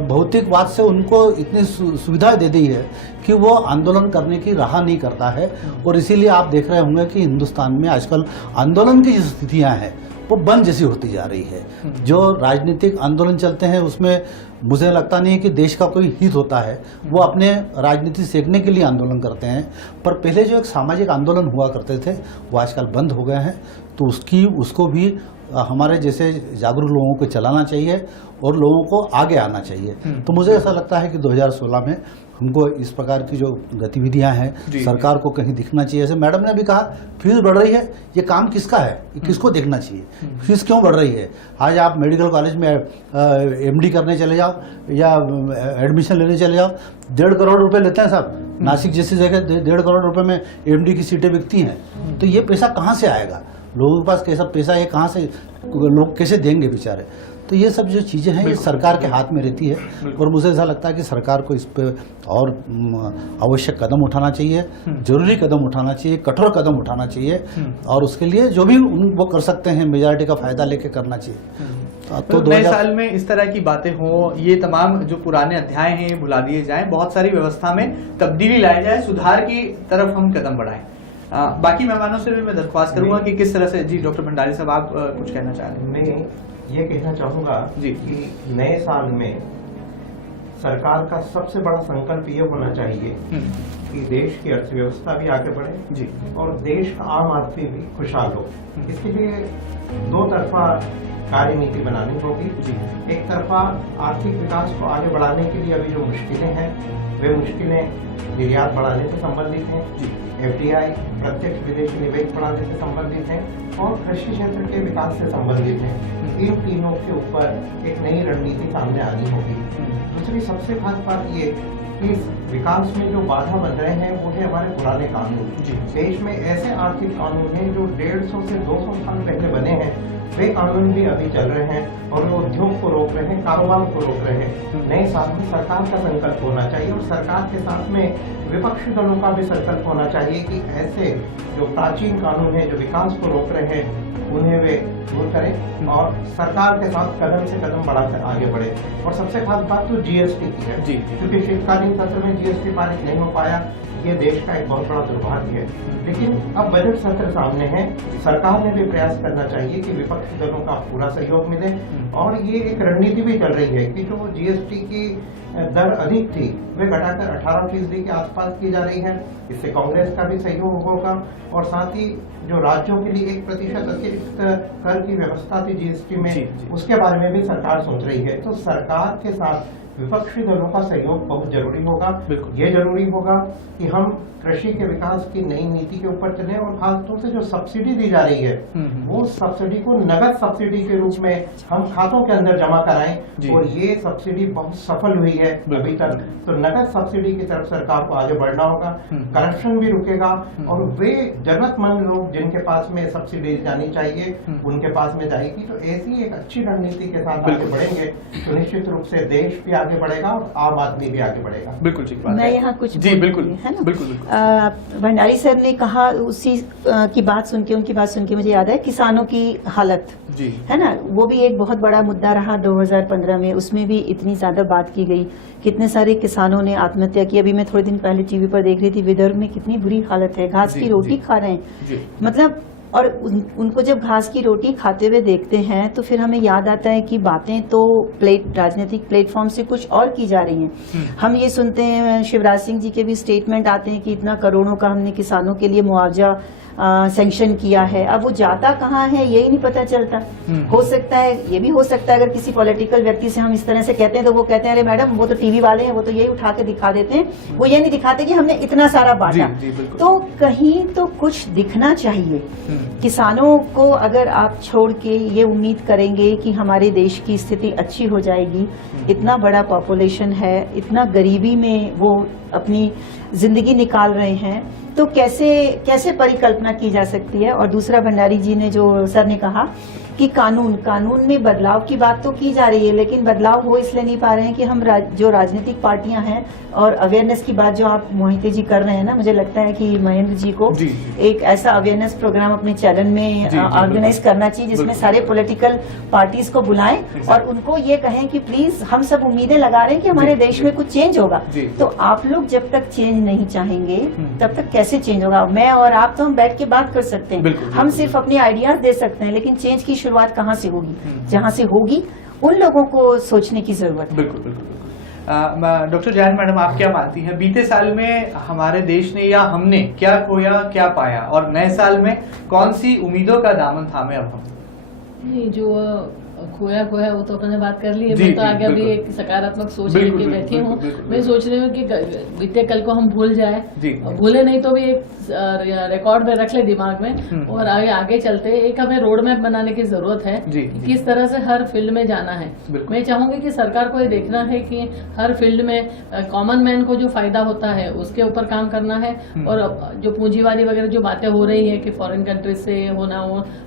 भौतिकवाद से उनको इतनी सुविधा दे दी है कि वो आंदोलन करने की राह नहीं करता है। और इसीलिए आप देख रहे होंगे कि हिंदुस्तान में आजकल आंदोलन की जो स्थितियाँ हैं वो बंद जैसी होती जा रही है। जो राजनीतिक आंदोलन चलते हैं उसमें मुझे लगता नहीं है कि देश का कोई हित होता है, वो अपने राजनीति सीखने के लिए आंदोलन करते हैं। पर पहले जो एक सामाजिक आंदोलन हुआ करते थे वो आजकल बंद हो गए हैं, तो उसको भी हमारे जैसे जागरूक लोगों को चलाना चाहिए और लोगों को आगे आना चाहिए। तो मुझे ऐसा लगता है कि 2016 में हमको इस प्रकार की जो गतिविधियां हैं जी, सरकार को कहीं दिखना चाहिए। जैसे मैडम ने भी कहा फीस बढ़ रही है, ये काम किसका है, ये किसको देखना चाहिए, फीस क्यों बढ़ रही है। आज आप मेडिकल कॉलेज में एमडी करने चले जाओ या एडमिशन लेने चले जाओ, 1.5 करोड़ रुपए लेते हैं साहब। नासिक जैसी जगह 1.5 करोड़ रुपए में एमडी की सीटें बिकती हैं। तो ये पैसा कहाँ से आएगा, लोगों के पास कैसा पैसा है, कहाँ से लोग कैसे देंगे बेचारे। तो ये सब जो चीज़ें हैं ये सरकार के हाथ में रहती है, और मुझे ऐसा लगता है कि सरकार को इस पे और आवश्यक कदम उठाना चाहिए, जरूरी कदम उठाना चाहिए, कठोर कदम उठाना चाहिए, और उसके लिए जो भी वो कर सकते हैं मेजॉरिटी का फायदा लेके करना चाहिए। तो नए साल में इस तरह की बातें हो, ये तमाम जो पुराने अध्याय हैं ये भुला दिए जाएं, बहुत सारी व्यवस्था में तब्दीली लाई जाए, सुधार की तरफ हम कदम बढ़ाएं। बाकी मेहमानों से भी मैं दरख्वास्त करूंगा कि किस तरह से, जी डॉक्टर भंडारी साहब आप कुछ कहना चाह रहे हैं। मैं ये कहना चाहूँगा जी कि नए साल में सरकार का सबसे बड़ा संकल्प ये होना चाहिए कि देश की अर्थव्यवस्था भी आगे बढ़े जी और देश का आम आदमी भी खुशहाल हो। इसके लिए दो तरफा कार्यनीति बनानी होगी। एक तरफा आर्थिक विकास को आगे बढ़ाने के लिए अभी जो मुश्किलें हैं वे मुश्किलें निर्यात बढ़ाने से संबंधित हैं, FDI प्रत्यक्ष विदेशी निवेश बढ़ाने से संबंधित हैं और कृषि क्षेत्र के विकास से संबंधित हैं। इन तीनों के ऊपर एक नई रणनीति सामने आनी होगी। दूसरी सबसे खास बात ये कि इस विकास में जो बाधा बन रहे हैं वो है हमारे पुराने कानून। देश में ऐसे आर्थिक कानून हैं जो 150 से 200 साल पहले बने हैं, वे कानून भी अभी चल रहे हैं और वो उद्योग को रोक रहे हैं, कारोबार को रोक रहे हैं। नए साल में सरकार का संकल्प होना चाहिए और सरकार के साथ में विपक्षी दलों का भी संकल्प होना चाहिए कि ऐसे जो प्राचीन कानून हैं जो विकास को रोक रहे हैं उन्हें वे दूर करें और सरकार के साथ कदम से कदम बढ़ाकर आगे बढ़े। और सबसे खास बात तो GST की है, क्योंकि शीतकालीन सत्र में GST पारित नहीं हो पाया, ये देश का एक बहुत बड़ा दुर्भाग्य है। लेकिन अब बजट सत्र सामने है, सरकार ने भी प्रयास करना चाहिए कि विपक्षी दलों का पूरा सहयोग मिले। और ये एक रणनीति भी चल रही है कि जो GST की दर अधिक थी वे घटाकर 18% के आसपास की जा रही है। इससे कांग्रेस का भी सहयोग होगा और साथ ही जो राज्यों के लिए 1% अतिरिक्त कर की व्यवस्था थी GST में, उसके बारे में भी सरकार सोच रही है। तो सरकार के साथ विपक्षी दलों का सहयोग बहुत जरूरी होगा। ये जरूरी होगा कि हम कृषि के विकास की नई नीति के ऊपर चले और खासतौर से जो सब्सिडी दी जा रही है वो सब्सिडी को नगद सब्सिडी के रूप में हम खातों के अंदर जमा कराएं। और ये सब्सिडी बहुत सफल हुई है अभी तक। तो नगद सब्सिडी की तरफ सरकार को आगे बढ़ना होगा, करप्शन भी रुकेगा और वे जरूरतमंद लोग जिनके पास में सब्सिडी जानी चाहिए उनके पास में जाएगी। तो ऐसी एक अच्छी रणनीति के साथ आगे बढ़ेंगे तो निश्चित रूप से देश भी आगे बढ़ेगा और आम आदमी भी आगे बढ़ेगा। बिल्कुल ठीक बात मैं यहाँ कुछ जी बिल्कुल है ना, बिल्कुल भंडारी साहब ने कहा, उसी की बात सुन के, उनकी बात सुन के मुझे याद है किसानों की हालत जी है ना, वो भी एक बहुत बड़ा मुद्दा रहा 2015 में। उसमें भी इतनी ज्यादा बात की गई, कितने सारे किसानों ने आत्महत्या की। अभी मैं थोड़े दिन पहले टीवी पर देख रही थी, विदर्भ में कितनी बुरी हालत है, घास की रोटी खा रहे हैं मतलब। और उनको जब घास की रोटी खाते हुए देखते हैं तो फिर हमें याद आता है कि बातें तो राजनीतिक प्लेटफॉर्म से कुछ और की जा रही हैं। हम ये सुनते हैं, शिवराज सिंह जी के भी स्टेटमेंट आते हैं कि इतना करोड़ों का हमने किसानों के लिए मुआवजा सैंक्शन किया है। अब वो जाता कहाँ है यही नहीं पता चलता। हो सकता है, ये भी हो सकता है अगर किसी पॉलिटिकल व्यक्ति से हम इस तरह से कहते हैं तो वो कहते हैं अरे मैडम वो तो टीवी वाले हैं, वो तो यही उठा के दिखा देते हैं, वो ये नहीं दिखाते कि हमने इतना सारा बांटा। तो कहीं तो कुछ दिखना चाहिए। किसानों को अगर आप छोड़ के ये उम्मीद करेंगे कि हमारे देश की स्थिति अच्छी हो जाएगी, इतना बड़ा पॉपुलेशन है, इतना गरीबी में वो अपनी जिंदगी निकाल रहे हैं, तो कैसे परिकल्पना की जा सकती है। और दूसरा, भंडारी जी ने जो सर ने कहा कि कानून में बदलाव की बात तो की जा रही है, लेकिन बदलाव हो इसलिए नहीं पा रहे हैं कि हम जो राजनीतिक पार्टियां हैं और अवेयरनेस की बात जो आप मोहिते जी कर रहे हैं ना, मुझे लगता है कि महेंद्र जी को एक ऐसा अवेयरनेस प्रोग्राम अपने चैनल में ऑर्गेनाइज करना चाहिए जिसमें सारे पॉलिटिकल पार्टीज को बुलाएं और उनको ये कहें कि प्लीज हम सब उम्मीदें लगा रहे हैं कि हमारे देश में कुछ चेंज होगा। तो आप लोग जब तक चेंज नहीं चाहेंगे तब तक कैसे चेंज होगा। मैं और आप तो हम बैठ के बात कर सकते हैं, हम सिर्फ अपने आइडियाज दे सकते हैं, लेकिन चेंज की शुरुआत कहाँ से होगी? जहाँ से होगी उन लोगों को सोचने की जरूरत है। बिल्कुल बिल्कुल। डॉक्टर जैन मैडम, आप क्या मानती हैं, बीते साल में हमारे देश ने या हमने क्या खोया क्या पाया, और नए साल में कौन सी उम्मीदों का दामन थामे अब हम? नहीं, जो खोया वो तो अपने बात कर ली है। जी, मैं तो जी, आगे अभी बिल्कुल। एक सकारात्मक सोच बिल्कुल, लेके बिल्कुल, बैठी हूँ। बिल्कुल, बिल्कुल, मैं सोच रही हूँ कि बीते कल को हम भूल जाए, जी। भूले नहीं तो भी एक रिकॉर्ड में रख ले दिमाग में, और आगे चलते एक हमें रोड मैप बनाने की जरूरत है जी, कि जी। किस तरह से हर फील्ड में जाना है। बिल्कुल। मैं चाहूंगी कि सरकार को ये देखना है कि हर फील्ड में कॉमन मैन को जो फायदा होता है उसके ऊपर काम करना है, और जो पूंजीवादी वगैरह जो बातें हो रही है कि फॉरेन कंट्रीज से होना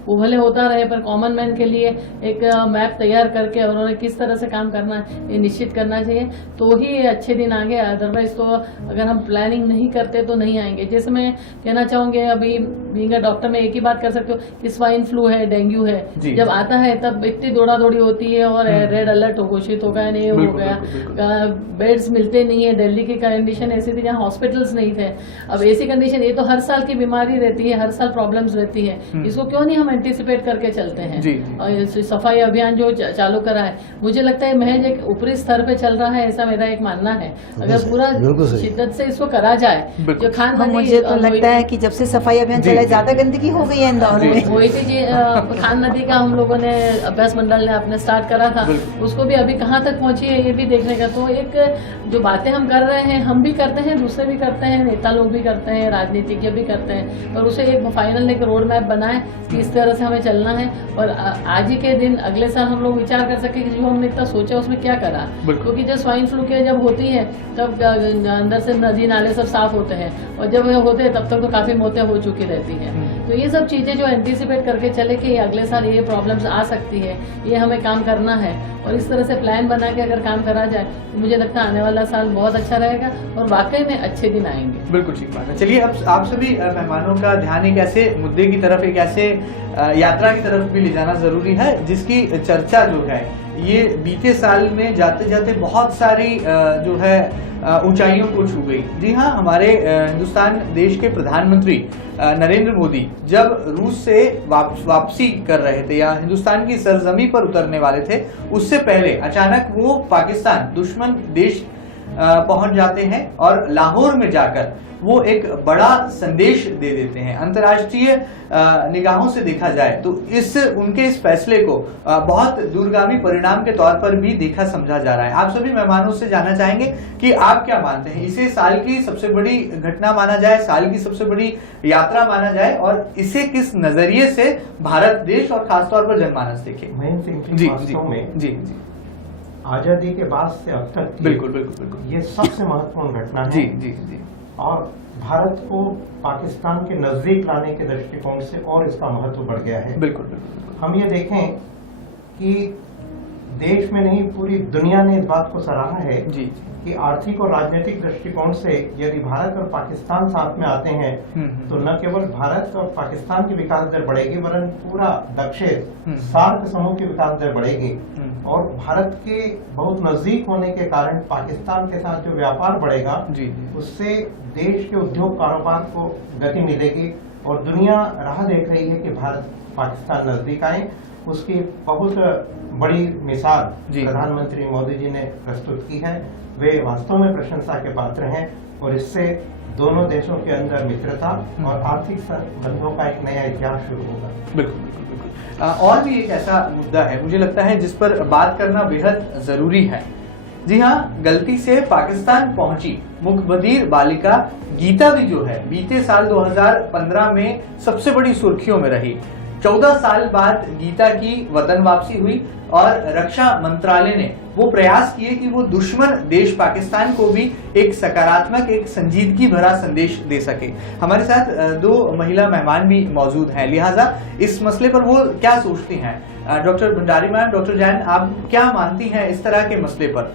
वो भले होता रहे, पर कॉमन मैन के लिए एक मैप तैयार करके उन्होंने किस तरह से काम करना है ये निश्चित करना चाहिए, तो ही ये अच्छे दिन आगे। अदरवाइज तो अगर हम प्लानिंग नहीं करते तो नहीं आएंगे। जैसे मैं कहना चाहूंगी, अभी बीइंग अ डॉक्टर में एक ही बात कर सकते हो कि स्वाइन फ्लू है, डेंगू है, जी। जब आता है तब इतनी दौड़ा दौड़ी होती है और रेड अलर्ट घोषित हो गया, नहीं हो बिल्कुल, गया, बिल्कुल, बेड्स मिलते नहीं है। दिल्ली की कंडीशन ऐसी थी जहाँ हॉस्पिटल्स नहीं थे, अब ऐसी कंडीशन, ये तो हर साल की बीमारी रहती है, हर साल प्रॉब्लम्स रहती है, इसको क्यों नहीं हम एंटिसिपेट करके चलते हैं। जी, जी। और ये सफाई अभियान जो चालू करा है, मुझे लगता है महज एक ऊपरी स्तर पे चल रहा है, ऐसा मेरा एक मानना है। अगर पूरा बिल्कुल सही। शिद्दत से इसको करा जाए, बिल्कुल। जो खान हाँ, मुझे तो लगता है कि जब से सफाई अभियान जी, चला है जी, ज्यादा गंदगी हो गई है इंदौर में। वही थी जी, खान नदी का हम लोगों ने अभ्यास मंडल ने अपने स्टार्ट करा था, बिल्कुल। उसको भी अभी कहाँ तक पहुंची है ये भी देखने का। तो एक जो बातें हम कर रहे हैं, हम भी करते हैं, दूसरे भी करते हैं, नेता लोग भी करते हैं, राजनीतिज्ञ भी करते हैं, पर उसे एक फाइनल एक रोड मैप बनाए कि इस तरह से हमें चलना है, और आज ही के दिन अगले साल हम लोग विचार कर सके कि जो हमने इतना सोचा उसमें क्या करा। बिल्कुल। क्योंकि जब स्वाइन फ्लू के जब होती है तब अंदर से नदी नाले सब साफ होते हैं, और जब ये होते हैं तब तक तो काफी मौतें हो चुकी रहती हैं। तो ये सब चीजें जो एंटिसिपेट करके चले कि अगले साल ये प्रॉब्लम्स आ सकती है, ये हमें काम करना है, और इस तरह से प्लान बना के अगर काम करा जाए तो मुझे लगता है आने वाला साल बहुत अच्छा रहेगा और वाकई में अच्छे दिन आएंगे। बिल्कुल ठीक बात है। चलिए अब आप सभी मेहमानों का ध्यान एक ऐसे मुद्दे की तरफ, एक ऐसे यात्रा की तरफ भी ले जाना जरूरी है जिसकी चर्चा जो है ये बीते साल में जाते जाते बहुत सारी जो है ऊंचाइयों को छू गई। जी हाँ, हमारे हिंदुस्तान देश के प्रधानमंत्री नरेंद्र मोदी जब रूस से वापसी कर रहे थे या हिंदुस्तान की सरजमी पर उतरने वाले थे, उससे पहले अचानक वो पाकिस्तान दुश्मन देश पहुंच जाते हैं और लाहौर में जाकर वो एक बड़ा संदेश दे देते हैं। अंतर्राष्ट्रीय निगाहों से देखा जाए तो उनके इस फैसले को बहुत दूरगामी परिणाम के तौर पर भी देखा समझा जा रहा है। आप सभी मेहमानों से जानना चाहेंगे कि आप क्या मानते हैं, इसे साल की सबसे बड़ी घटना माना जाए, साल की सबसे बड़ी यात्रा माना जाए, और इसे किस नजरिए से भारत देश और खासतौर पर जनमानस देखे। महेंद्र सिंह जी जी, जी वास्तव में जी जी आजादी के बाद से अब तक की बिल्कुल बिल्कुल बिल्कुल ये सबसे महत्वपूर्ण घटना है। जी जी जी और भारत को पाकिस्तान के नजदीक लाने के दृष्टिकोण से और इसका महत्व बढ़ गया है। बिल्कुल बिल्कुल हम ये देखें कि देश में नहीं पूरी दुनिया ने इस बात को सराहा है जी कि आर्थिक और राजनीतिक दृष्टिकोण से यदि भारत और पाकिस्तान साथ में आते हैं तो न केवल भारत और पाकिस्तान की विकास दर बढ़ेगी वरन पूरा दक्षिण सार्क समूह की विकास दर बढ़ेगी, और भारत के बहुत नजदीक होने के कारण पाकिस्तान के साथ जो व्यापार बढ़ेगा जी जी उससे देश के उद्योग कारोबार को गति मिलेगी, और दुनिया राह देख रही है कि भारत पाकिस्तान नजदीक आए। उसकी बहुत बड़ी मिसाल जी। प्रधानमंत्री मोदी जी ने प्रस्तुत की है, वे वास्तव में प्रशंसा के पात्र हैं, और इससे दोनों देशों के अंदर मित्रता और आर्थिक संबंधों का एक नया इतिहास शुरू होगा। बिल्कुल बिल्कुल बिल्कुल। और भी एक ऐसा मुद्दा है मुझे लगता है जिस पर बात करना बेहद जरूरी है। जी हाँ, गलती से पाकिस्तान पहुंची मुखबधिर बालिका गीता भी जो है बीते साल 2015 में सबसे बड़ी सुर्खियों में रही। 14 साल बाद गीता की वतन वापसी हुई और रक्षा मंत्रालय ने वो प्रयास किए कि वो दुश्मन देश पाकिस्तान को भी एक सकारात्मक, एक संजीदगी भरा संदेश दे सके। हमारे साथ दो महिला मेहमान भी मौजूद हैं, लिहाजा इस मसले पर वो क्या सोचती हैं। Doctor Bhandari ma'am, doctor Jain, आप क्या मानती हैं इस तरह के मसले पर?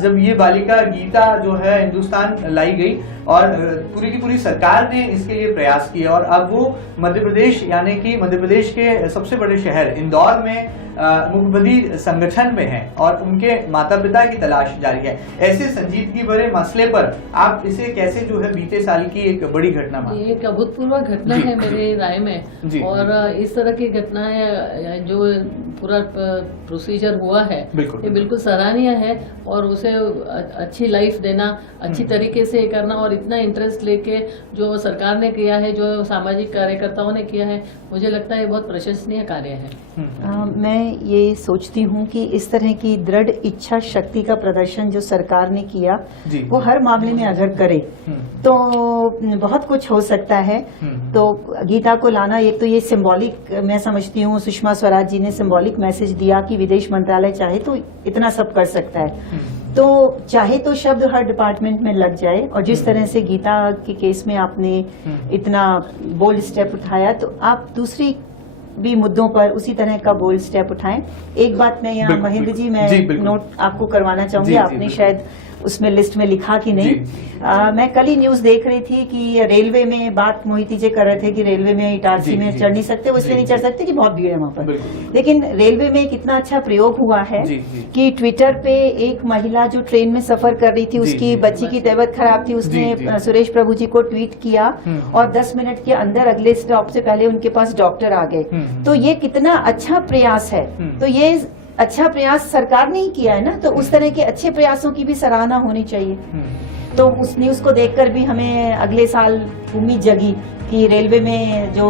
जब ये बालिका गीता जो है हिंदुस्तान लाई गई और पूरी की पूरी सरकार ने इसके लिए प्रयास किए, और अब वो मध्य प्रदेश यानी कि मध्य प्रदेश के सबसे बड़े शहर इंदौर में मुखबधिर संगठन में हैं और उनके माता पिता की तलाश जारी है। ऐसे संजीदगी भरे मसले पर आप इसे कैसे जो है बीते साल की एक बड़ी घटना मानते हैं? ये एक अभूतपूर्व घटना है मेरे राय में, और इस तरह की घटनाएं जो पूरा प्रोसीजर हुआ है ये बिल्कुल सराहनीय है, और उसे अच्छी लाइफ देना, अच्छी तरीके से करना, और इतना इंटरेस्ट लेके जो सरकार ने किया है, जो सामाजिक कार्यकर्ताओं ने किया है, मुझे लगता है ये बहुत प्रशंसनीय कार्य है। मैं ये सोचती सोचती हूँ कि इस तरह की दृढ़ इच्छा शक्ति का प्रदर्शन जो सरकार ने किया जी, वो हर मामले में अगर करे तो बहुत कुछ हो सकता है। तो गीता को लाना, एक तो ये सिंबॉलिक मैं समझती हूँ, सुषमा स्वराज जी ने सिंबॉलिक मैसेज दिया कि विदेश मंत्रालय चाहे तो इतना सब कर सकता है। तो चाहे तो शब्द हर डिपार्टमेंट में लग जाए, और जिस तरह से गीता के केस में आपने इतना बोल्ड स्टेप उठाया, तो आप दूसरी भी मुद्दों पर उसी तरह का बोल्ड स्टेप उठाएं। एक बात मैं यहाँ महेंद्र जी मैं नोट आपको करवाना चाहूंगी, आपने शायद उसमें लिस्ट में लिखा कि नहीं। मैं कल ही न्यूज देख रही थी कि रेलवे में बात मोहिती जी कर रहे थे कि रेलवे में इटारसी में चढ़ नहीं सकते, वो इसलिए नहीं चढ़ सकते कि बहुत भीड़ है वहां पर। लेकिन रेलवे में कितना अच्छा प्रयोग हुआ है कि ट्विटर पे एक महिला जो ट्रेन में सफर कर रही थी, उसकी बच्ची की तबीयत खराब थी, उसने सुरेश प्रभु जी को ट्वीट किया और 10 मिनट के अंदर अगले स्टॉप से पहले उनके पास डॉक्टर आ गए। तो ये कितना अच्छा प्रयास है। तो ये अच्छा प्रयास सरकार ने ही किया है ना, तो उस तरह के अच्छे प्रयासों की भी सराहना होनी चाहिए। तो उस न्यूज को देखकर भी हमें अगले साल उम्मीद जगी कि रेलवे में जो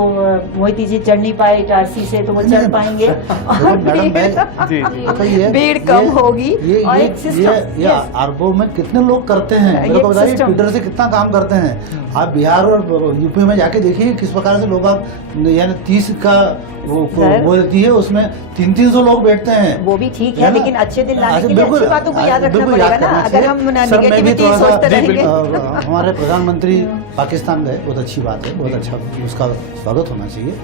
मोहिती जी चढ़ नहीं पाए इटारसी से, तो वो चढ़ पाएंगे और भीड़ कम होगी। और एक सिस्टम अरबों में कितने लोग करते हैं, मेरे को बताइए ट्विटर से कितना काम करते हैं। आप बिहार और यूपी में जाके देखिए किस प्रकार से लोग, यानी 30 का वो देती है, उसमें 300-300 लोग बैठते हैं। वो भी ठीक है, लेकिन अच्छे दिन लाने के लिए अच्छी बातों को याद रखना पड़ेगा ना। अगर हम नेगेटिविटी सोचते रहेंगे। हमारे प्रधानमंत्री पाकिस्तान गए, बहुत अच्छी बात है, बहुत अच्छा, उसका स्वागत होना चाहिए।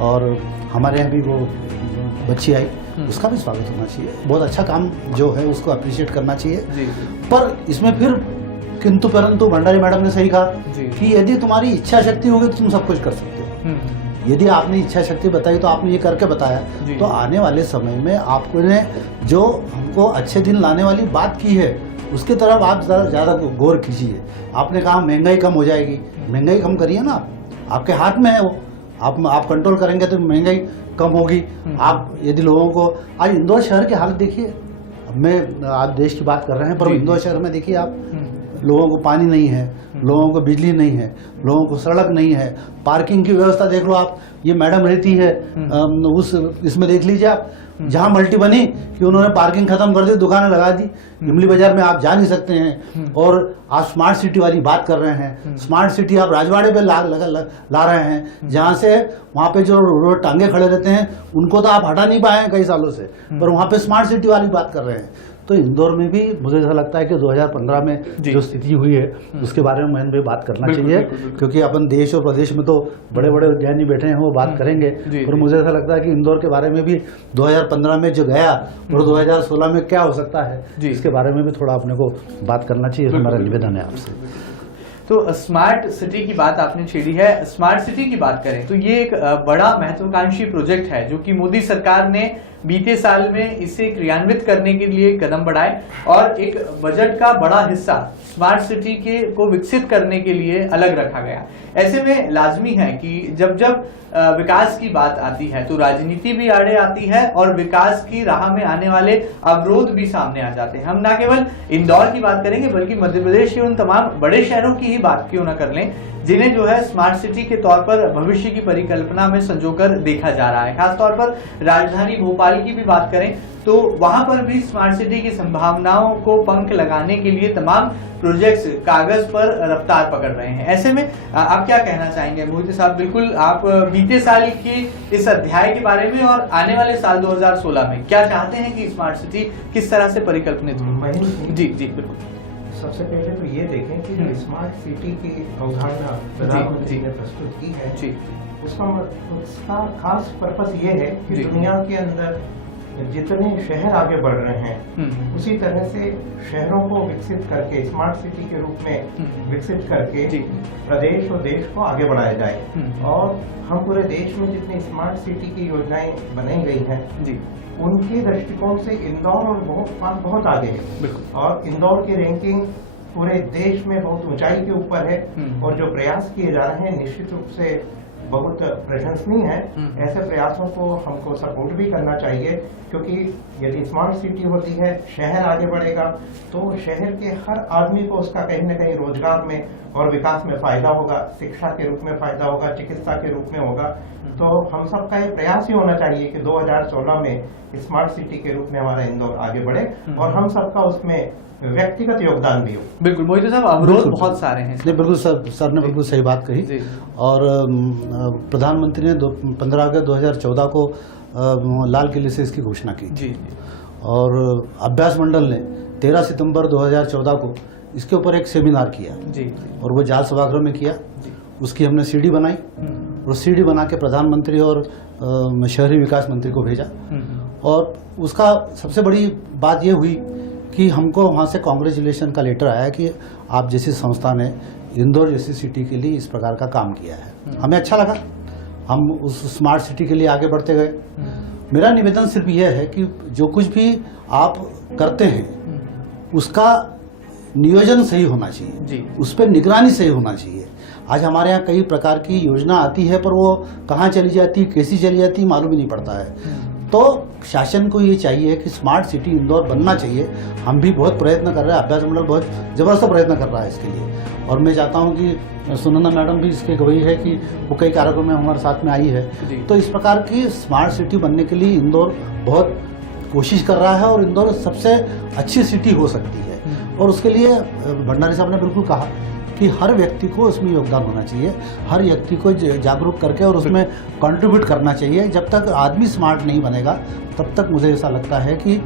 और हमारे यहाँ भी वो बच्ची आई, उसका भी स्वागत होना चाहिए। बहुत अच्छा काम जो है उसको अप्रिशिएट करना चाहिए। पर इसमें फिर किंतु परंतु भंडारी मैडम ने सही कहा कि यदि तुम्हारी इच्छा शक्ति होगी तो तुम सब कुछ कर सकते हो। यदि आपने इच्छा शक्ति बताई तो आपने ये करके बताया, तो आने वाले समय में आपको ने जो हमको अच्छे दिन लाने वाली बात की है उसकी तरफ आप ज़्यादा गौर कीजिए। आपने कहा महंगाई कम हो जाएगी, महंगाई कम करिए ना, आपके हाथ में है वो। आप कंट्रोल करेंगे तो महंगाई कम होगी। आप यदि लोगों को, आज इंदौर शहर की हालत देखिए, आप देश की बात कर रहे हैं, पर इंदौर शहर में देखिए आप, लोगों को पानी नहीं है, लोगों को बिजली नहीं है, लोगों को सड़क नहीं है, पार्किंग की व्यवस्था देख लो आप। ये मैडम रहती है उस इसमें देख लीजिए आप, जहाँ मल्टी बनी कि उन्होंने पार्किंग खत्म कर दी, दुकानें लगा दी, इमली बाजार में आप जा नहीं सकते हैं। और आप स्मार्ट सिटी वाली बात कर रहे हैं, स्मार्ट सिटी आप राजवाड़े पे ला रहे हैं, जहाँ से वहाँ पे जो रोड टांगे खड़े रहते हैं उनको तो आप हटा नहीं पाए हैं कई सालों से, पर वहाँ पे स्मार्ट सिटी वाली बात कर रहे हैं। तो इंदौर में भी मुझे ऐसा लगता है कि 2015 में जो स्थिति हुई है उसके बारे में महेंद्र भाई बात करना चाहिए, क्योंकि अपन देश और प्रदेश में तो बड़े बड़े उद्यानी बैठे हैं, वो बात करेंगे। और मुझे ऐसा लगता है कि इंदौर के बारे में भी 2015 में जो गया और 2016 में क्या हो सकता है, इसके बारे में भी थोड़ा अपने को बात करना चाहिए। हमारा निवेदन है आपसे। तो स्मार्ट सिटी की बात आपने छेड़ी है। स्मार्ट सिटी की बात करें तो ये एक बड़ा महत्वाकांक्षी प्रोजेक्ट है जो कि मोदी सरकार ने बीते साल में इसे क्रियान्वित करने के लिए कदम बढ़ाए और एक बजट का बड़ा हिस्सा स्मार्ट सिटी को विकसित करने के लिए अलग रखा गया। ऐसे में लाजमी है कि जब विकास की बात आती है तो राजनीति भी आड़े आती है और विकास की राह में आने वाले अवरोध भी सामने आ जाते हैं। हम न केवल इंदौर की बात करेंगे बल्कि मध्य प्रदेश के उन तमाम बड़े शहरों की ही बात क्यों न कर लें जिन्हें जो है स्मार्ट सिटी के तौर पर भविष्य की परिकल्पना में संजोकर देखा जा रहा है। खासतौर पर राजधानी भोपाल की भी बात करें तो वहां पर भी स्मार्ट सिटी की संभावनाओं को पंख लगाने के लिए तमाम प्रोजेक्ट्स कागज पर रफ्तार पकड़ रहे हैं। ऐसे में आप क्या कहना चाहेंगे मोहित साहब? बिल्कुल, आप बीते साल की इस अध्याय के बारे में और आने वाले साल 2016 में क्या चाहते हैं कि स्मार्ट सिटी किस तरह से परिकल्पनित हो? जी बिल्कुल। सबसे पहले तो ये देखें कि जो स्मार्ट सिटी की अवधारणा प्रधानमंत्री ने प्रस्तुत की है, उसका खास पर्पस ये है कि दुनिया के अंदर जितने शहर आगे बढ़ रहे हैं उसी तरह से शहरों को विकसित करके स्मार्ट सिटी के रूप में विकसित करके प्रदेश और देश को आगे बढ़ाया जाए। और हम पूरे देश में जितनी स्मार्ट सिटी की योजनाएं बनाई गई हैं उनके दृष्टिकोण से इंदौर और बहुत आगे है और इंदौर की रैंकिंग पूरे देश में बहुत ऊंचाई के ऊपर है और जो प्रयास किए जा रहे हैं निश्चित रूप से बहुत प्रशंसनीय है। ऐसे प्रयासों को हमको सपोर्ट भी करना चाहिए क्योंकि यदि स्मार्ट सिटी होती है, शहर आगे बढ़ेगा तो शहर के हर आदमी को उसका कहीं न कहीं रोजगार में और विकास में फायदा होगा, शिक्षा के रूप में फायदा होगा, चिकित्सा के रूप में होगा। तो हम सबका ये प्रयास ही होना चाहिए कि 2016 में स्मार्ट सिटी के रूप में हमारा इंदौर आगे बढ़े और हम सबका उसमें व्यक्तिगत योगदान भी हो। बिल्कुल मोहित साहब, अवरोध बहुत सारे हैं। नहीं, बिल्कुल सर ने बिल्कुल सही बात कही। और प्रधानमंत्री ने 15 अगस्त 2014 को लाल किले से इसकी घोषणा की जी। और अभ्यास मंडल ने 13 सितंबर 2014 को इसके ऊपर एक सेमिनार किया जी। और वो जाल सभागृह में किया। उसकी हमने सीडी बनाई और सीडी बना के प्रधानमंत्री और शहरी विकास मंत्री को भेजा। और उसका सबसे बड़ी बात ये हुई कि हमको वहाँ से कांग्रेचुलेशन का लेटर आया कि आप जैसी संस्था ने इंदौर जैसी सिटी के लिए इस प्रकार का काम किया है। हमें अच्छा लगा, हम उस स्मार्ट सिटी के लिए आगे बढ़ते गए। मेरा निवेदन सिर्फ यह है कि जो कुछ भी आप करते हैं उसका नियोजन सही होना चाहिए जी। उस पर निगरानी सही होना चाहिए। आज हमारे यहाँ कई प्रकार की योजना आती है पर वो कहाँ चली जाती है, कैसी चली जाती है, मालूम ही नहीं पड़ता है। तो शासन को ये चाहिए कि स्मार्ट सिटी इंदौर बनना चाहिए। हम भी बहुत प्रयत्न कर रहे हैं, अभ्यास मंडल बहुत जबरदस्त प्रयत्न कर रहा है इसके लिए। और मैं चाहता हूँ कि सुनंदा मैडम भी इसके गवाही है कि वो कई कार्यक्रम में हमारे साथ में आई है। तो इस प्रकार की स्मार्ट सिटी बनने के लिए इंदौर बहुत कोशिश कर रहा है और इंदौर सबसे अच्छी सिटी हो सकती है। और उसके लिए भंडारी साहब ने बिल्कुल कहा कि हर व्यक्ति को उसमें योगदान होना चाहिए, हर व्यक्ति को जागरूक करके और उसमें कंट्रीब्यूट करना चाहिए। जब तक आदमी स्मार्ट नहीं बनेगा तब तक मुझे ऐसा लगता है कि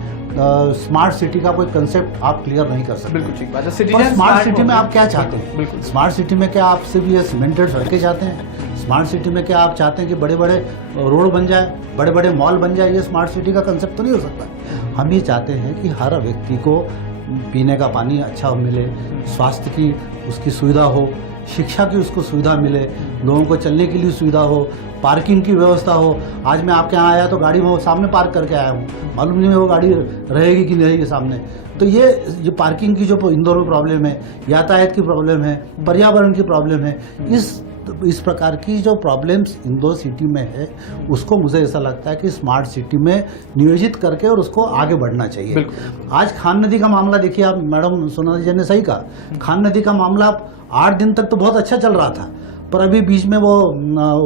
स्मार्ट सिटी का कोई कंसेप्ट आप क्लियर नहीं कर सकते। बिल्कुल ठीक बात है। स्मार्ट सिटी में आप क्या चाहते हैं? बिल्कुल। स्मार्ट सिटी में क्या आप सिर्फ ये सीमेंटेड सड़कें चाहते हैं? स्मार्ट सिटी में क्या आप चाहते हैं कि बड़े बड़े रोड बन जाए, बड़े बड़े मॉल बन जाए? ये स्मार्ट सिटी का कंसेप्ट तो नहीं हो सकता। हम ये चाहते हैं कि हर व्यक्ति को पीने का पानी अच्छा मिले, स्वास्थ्य की उसकी सुविधा हो, शिक्षा की उसको सुविधा मिले, लोगों को चलने के लिए सुविधा हो, पार्किंग की व्यवस्था हो। आज मैं आपके यहाँ आया तो गाड़ी में सामने पार्क करके आया हूँ, मालूम नहीं वो गाड़ी रहेगी कि नहीं रहेगी सामने। तो ये पार्किंग की जो इंदौर में प्रॉब्लम है, यातायात की प्रॉब्लम है, पर्यावरण की प्रॉब्लम है, इस प्रकार की जो प्रॉब्लम्स इंदौर सिटी में है उसको मुझे ऐसा लगता है कि स्मार्ट सिटी में नियोजित करके और उसको आगे बढ़ना चाहिए। आज खान नदी का मामला देखिए, आप मैडम सोना जी ने सही कहा, खान नदी का मामला 8 दिन तक तो बहुत अच्छा चल रहा था, पर अभी बीच में वो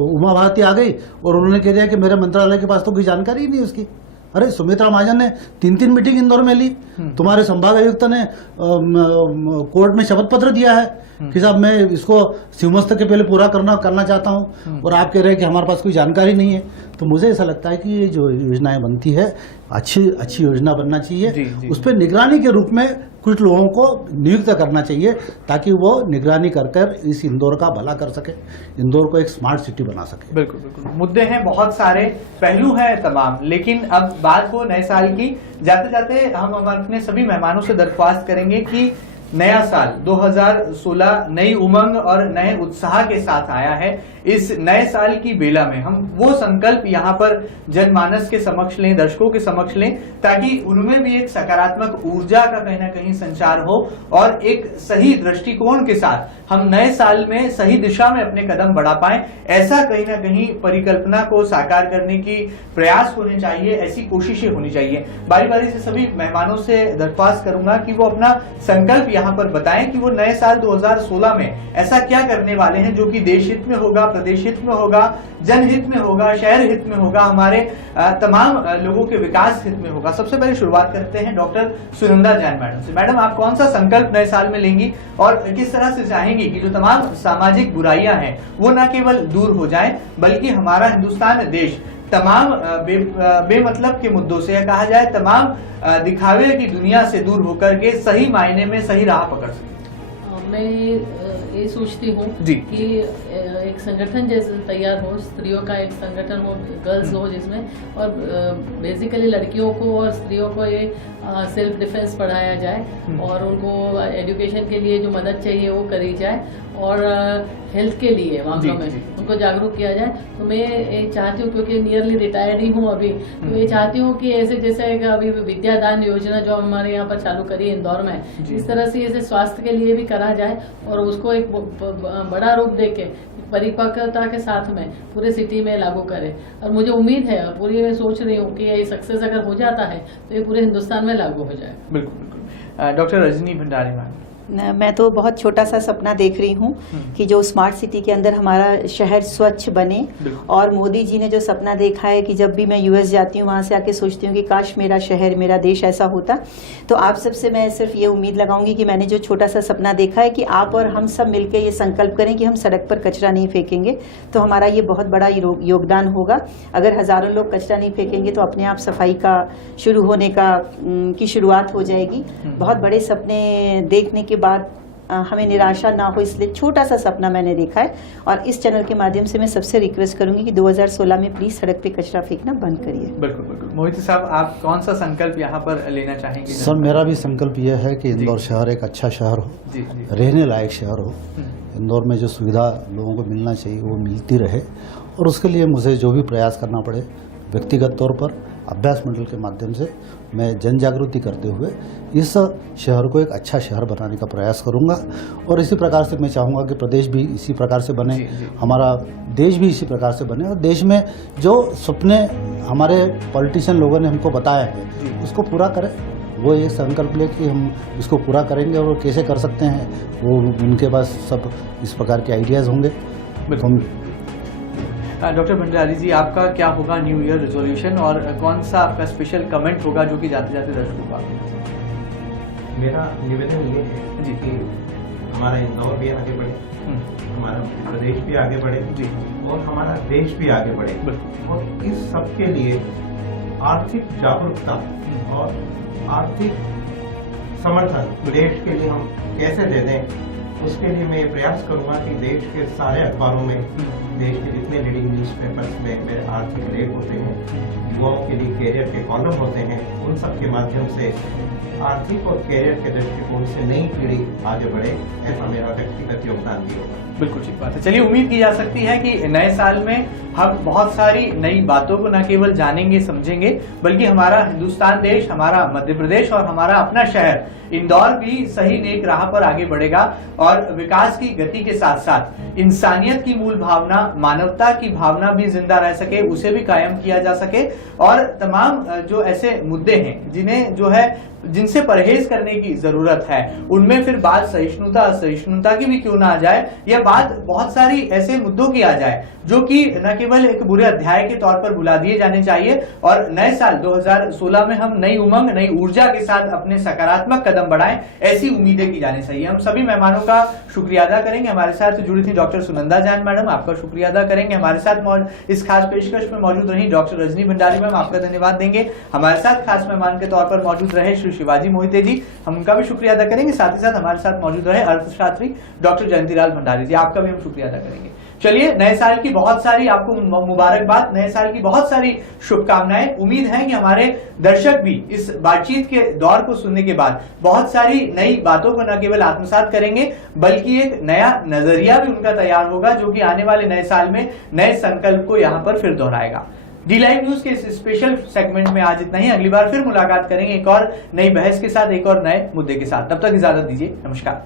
उमा भारती आ गई और उन्होंने कह दिया कि मेरे मंत्रालय के पास तो कोई जानकारी ही नहीं उसकी। अरे सुमित्रा महाजन ने 3 मीटिंग इंदौर में ली, तुम्हारे संभाग आयुक्त ने कोर्ट में शपथ पत्र दिया है कि साहब मैं इसको शिवमस्त के पहले पूरा करना चाहता हूं, और आप कह रहे हैं कि हमारे पास कोई जानकारी नहीं है। तो मुझे ऐसा लगता है कि ये जो योजनाएं बनती है अच्छी योजना बनना चाहिए। उस पर निगरानी के रूप में कुछ लोगों को नियुक्त करना चाहिए ताकि वो निगरानी कर इस इंदौर का भला कर सके, इंदौर को एक स्मार्ट सिटी बना सके। बिल्कुल बिल्कुल, मुद्दे हैं बहुत सारे, पहलू हैं तमाम, लेकिन अब बात हो नए साल की। जाते जाते हम अपने सभी मेहमानों से दरख्वास्त करेंगे कि नया साल 2016 नई उमंग और नए उत्साह के साथ आया है। इस नए साल की बेला में हम वो संकल्प यहाँ पर जनमानस के समक्ष लें, दर्शकों के समक्ष लें, ताकि उनमें भी एक सकारात्मक ऊर्जा का कहीं ना कहीं संचार हो और एक सही दृष्टिकोण के साथ हम नए साल में सही दिशा में अपने कदम बढ़ा पाएं। ऐसा कहीं ना कहीं परिकल्पना को साकार करने की प्रयास होने चाहिए, ऐसी कोशिशें होनी चाहिए। बारी बारी से सभी मेहमानों से दरख्वास्त करूंगा कि वो अपना संकल्प यहाँ पर बताएं कि वो नए साल 2016 में ऐसा क्या करने वाले हैं जो कि देश हित में होगा, प्रदेश हित में होगा, जनहित में होगा, शहर हित में होगा, हमारे तमाम लोगों के विकास हित में होगा। सबसे पहले शुरुआत करते हैं डॉक्टर सुनंदा जैन मैडम से। मैडम, आप कौन सा संकल्प नए साल में लेंगी और किस तरह से चाहेंगी कि जो तमाम सामाजिक बुराइयां हैं वो न केवल दूर हो जाएं, बल्कि हमारा हिंदुस्तान देश तमाम बेमतलब के मुद्दों से, या कहा जाए तमाम दिखावे की दुनिया से दूर होकर के सही मायने में सही राह पकड़ सके? मैं ये सोचती हूँ कि एक संगठन जैसे तैयार हो, स्त्रियों का एक संगठन हो, गर्ल्स हो जिसमें, और बेसिकली लड़कियों को और स्त्रियों को ये सेल्फ डिफेंस पढ़ाया जाए और उनको एजुकेशन के लिए जो मदद चाहिए वो करी जाए और हेल्थ के लिए मामलों में उनको जागरूक किया जाए। तो मैं ये चाहती हूँ, क्योंकि नियरली रिटायर्ड ही हूँ अभी, तो ये चाहती हूँ कि ऐसे जैसे अभी विद्यादान योजना जो हमारे यहाँ पर चालू करी है इंदौर में, इस तरह से इसे स्वास्थ्य के लिए भी करा जाए और उसको एक बड़ा रूप देके परिपक्वता के साथ में पूरे सिटी में लागू करें। और मुझे उम्मीद है, पूरी मैं सोच रही हूँ कि ये सक्सेस अगर हो जाता है तो ये पूरे हिंदुस्तान में लागू हो जाए। बिल्कुल बिल्कुल। डॉक्टर रजनी भंडारी मैम, मैं तो बहुत छोटा सा सपना देख रही हूँ कि जो स्मार्ट सिटी के अंदर हमारा शहर स्वच्छ बने। और मोदी जी ने जो सपना देखा है कि जब भी मैं यूएस जाती हूँ वहाँ से आके सोचती हूँ कि काश मेरा शहर, मेरा देश ऐसा होता। तो आप सबसे मैं सिर्फ ये उम्मीद लगाऊंगी कि मैंने जो छोटा सा सपना देखा है कि आप और हम सब मिलकर ये संकल्प करें कि हम सड़क पर कचरा नहीं फेंकेंगे, तो हमारा ये बहुत बड़ा योगदान होगा। अगर हज़ारों लोग कचरा नहीं फेंकेंगे तो अपने आप सफाई का शुरू होने की शुरुआत हो जाएगी। बहुत बड़े सपने देखने के बाद हमें निराशा ना हो, इसलिए छोटा सा सपना मैंने देखा है। और इस चैनल के माध्यम से मैं सबसे रिक्वेस्ट करूंगी कि 2016 में प्लीज सड़क पे कचरा फेंकना बंद करिए। बिल्कुल बिल्कुल। मोहित साहब, आप कौन सा संकल्प यहाँ पर लेना चाहेंगे? सर, मेरा भी संकल्प यह है कि इंदौर शहर एक अच्छा शहर हो, रहने लायक शहर हो। इंदौर में जो सुविधा लोगों को मिलना चाहिए वो मिलती रहे, और उसके लिए मुझे जो भी प्रयास करना पड़े व्यक्तिगत तौर पर, अभ्यास मंडल के माध्यम से मैं जन जागृति करते हुए इस शहर को एक अच्छा शहर बनाने का प्रयास करूंगा। और इसी प्रकार से मैं चाहूँगा कि प्रदेश भी इसी प्रकार से बने, हमारा देश भी इसी प्रकार से बने, और देश में जो सपने हमारे पॉलिटिशियन लोगों ने हमको बताया है उसको पूरा करें। वो एक संकल्प ले कि हम इसको पूरा करेंगे, और कैसे कर सकते हैं वो उनके पास सब इस प्रकार के आइडियाज़ होंगे। डॉक्टर भंडारी जी, आपका क्या होगा न्यू ईयर रेजोल्यूशन, और कौन सा आपका स्पेशल कमेंट होगा जो कि जाते जाते दर्शकों को? मेरा निवेदन ये है कि हमारा इंदौर भी आगे बढ़े, हमारा प्रदेश भी आगे बढ़े जी, और हमारा देश भी आगे बढ़े। और इस सब के लिए आर्थिक जागरूकता और आर्थिक समर्थन देश के लिए हम कैसे दे दें, उसके लिए मैं ये प्रयास करूंगा कि देश के सारे अखबारों में, देश के जितने लीडिंग न्यूज़पेपर्स में मेरे आर्थिक लेख होते हैं, युवाओं के लिए कैरियर के कॉलम होते हैं, उन सब के माध्यम से आर्थिक और कैरियर के दृष्टिकोण से नई पीढ़ी आगे बढ़े, ऐसा मेरा व्यक्तिगत योगदान भी होगा। बिल्कुल ठीक बात है। चलिए, उम्मीद की जा सकती है कि नए साल में हम बहुत सारी नई बातों को न केवल जानेंगे समझेंगे, बल्कि हमारा हिंदुस्तान देश, हमारा मध्य प्रदेश और हमारा अपना शहर इंदौर भी सही नेक राह पर आगे बढ़ेगा। और विकास की गति के साथ साथ इंसानियत की मूल भावना, मानवता की भावना भी जिंदा रह सके, उसे भी कायम किया जा सके। और तमाम जो ऐसे मुद्दे हैं जिन्हें जो है जिनसे परहेज करने की जरूरत है, उनमें फिर बात सहिष्णुता असहिष्णुता की भी क्यों ना आ जाए, यह बात बहुत सारी ऐसे मुद्दों की आ जाए जो कि न केवल एक बुरे अध्याय के तौर पर भुला दिए जाने चाहिए। और नए साल 2016 में हम नई उमंग, नई ऊर्जा के साथ अपने सकारात्मक कदम बढ़ाएं, ऐसी उम्मीदें की जानी चाहिए। हम सभी मेहमानों का शुक्रिया अदा करेंगे। हमारे साथ जुड़ी थी डॉक्टर सुनंदा जैन मैडम, आपका शुक्रिया अदा करेंगे। हमारे साथ इस खास पेशकश में मौजूद रही डॉक्टर रजनी भंडारी मैम, आपका धन्यवाद देंगे। हमारे साथ खास मेहमान के तौर पर मौजूद रहे श्री शिवाजी मोहिते जी, हम उनका भी शुक्रिया अदा करेंगे। साथ ही साथ हमारे साथ मौजूद रहे अर्थशास्त्री डॉक्टर जयंतीलाल भंडारी जी, आपका भी हम शुक्रिया अदा करेंगे। चलिए, नए साल की बहुत सारी आपको मुबारकबाद, नए साल की बहुत सारी शुभकामनाएं। उम्मीद है कि हमारे दर्शक भी इस बातचीत के दौर को सुनने के बाद बहुत सारी नई बातों को न केवल आत्मसात करेंगे, बल्कि एक नया नजरिया भी उनका तैयार होगा जो कि आने वाले नए साल में नए संकल्प को यहाँ पर फिर दोहराएगा। डी लाइव न्यूज के इस स्पेशल सेगमेंट में आज इतना ही। अगली बार फिर मुलाकात करेंगे एक और नई बहस के साथ, एक और नए मुद्दे के साथ। तब तक इजाजत दीजिए, नमस्कार।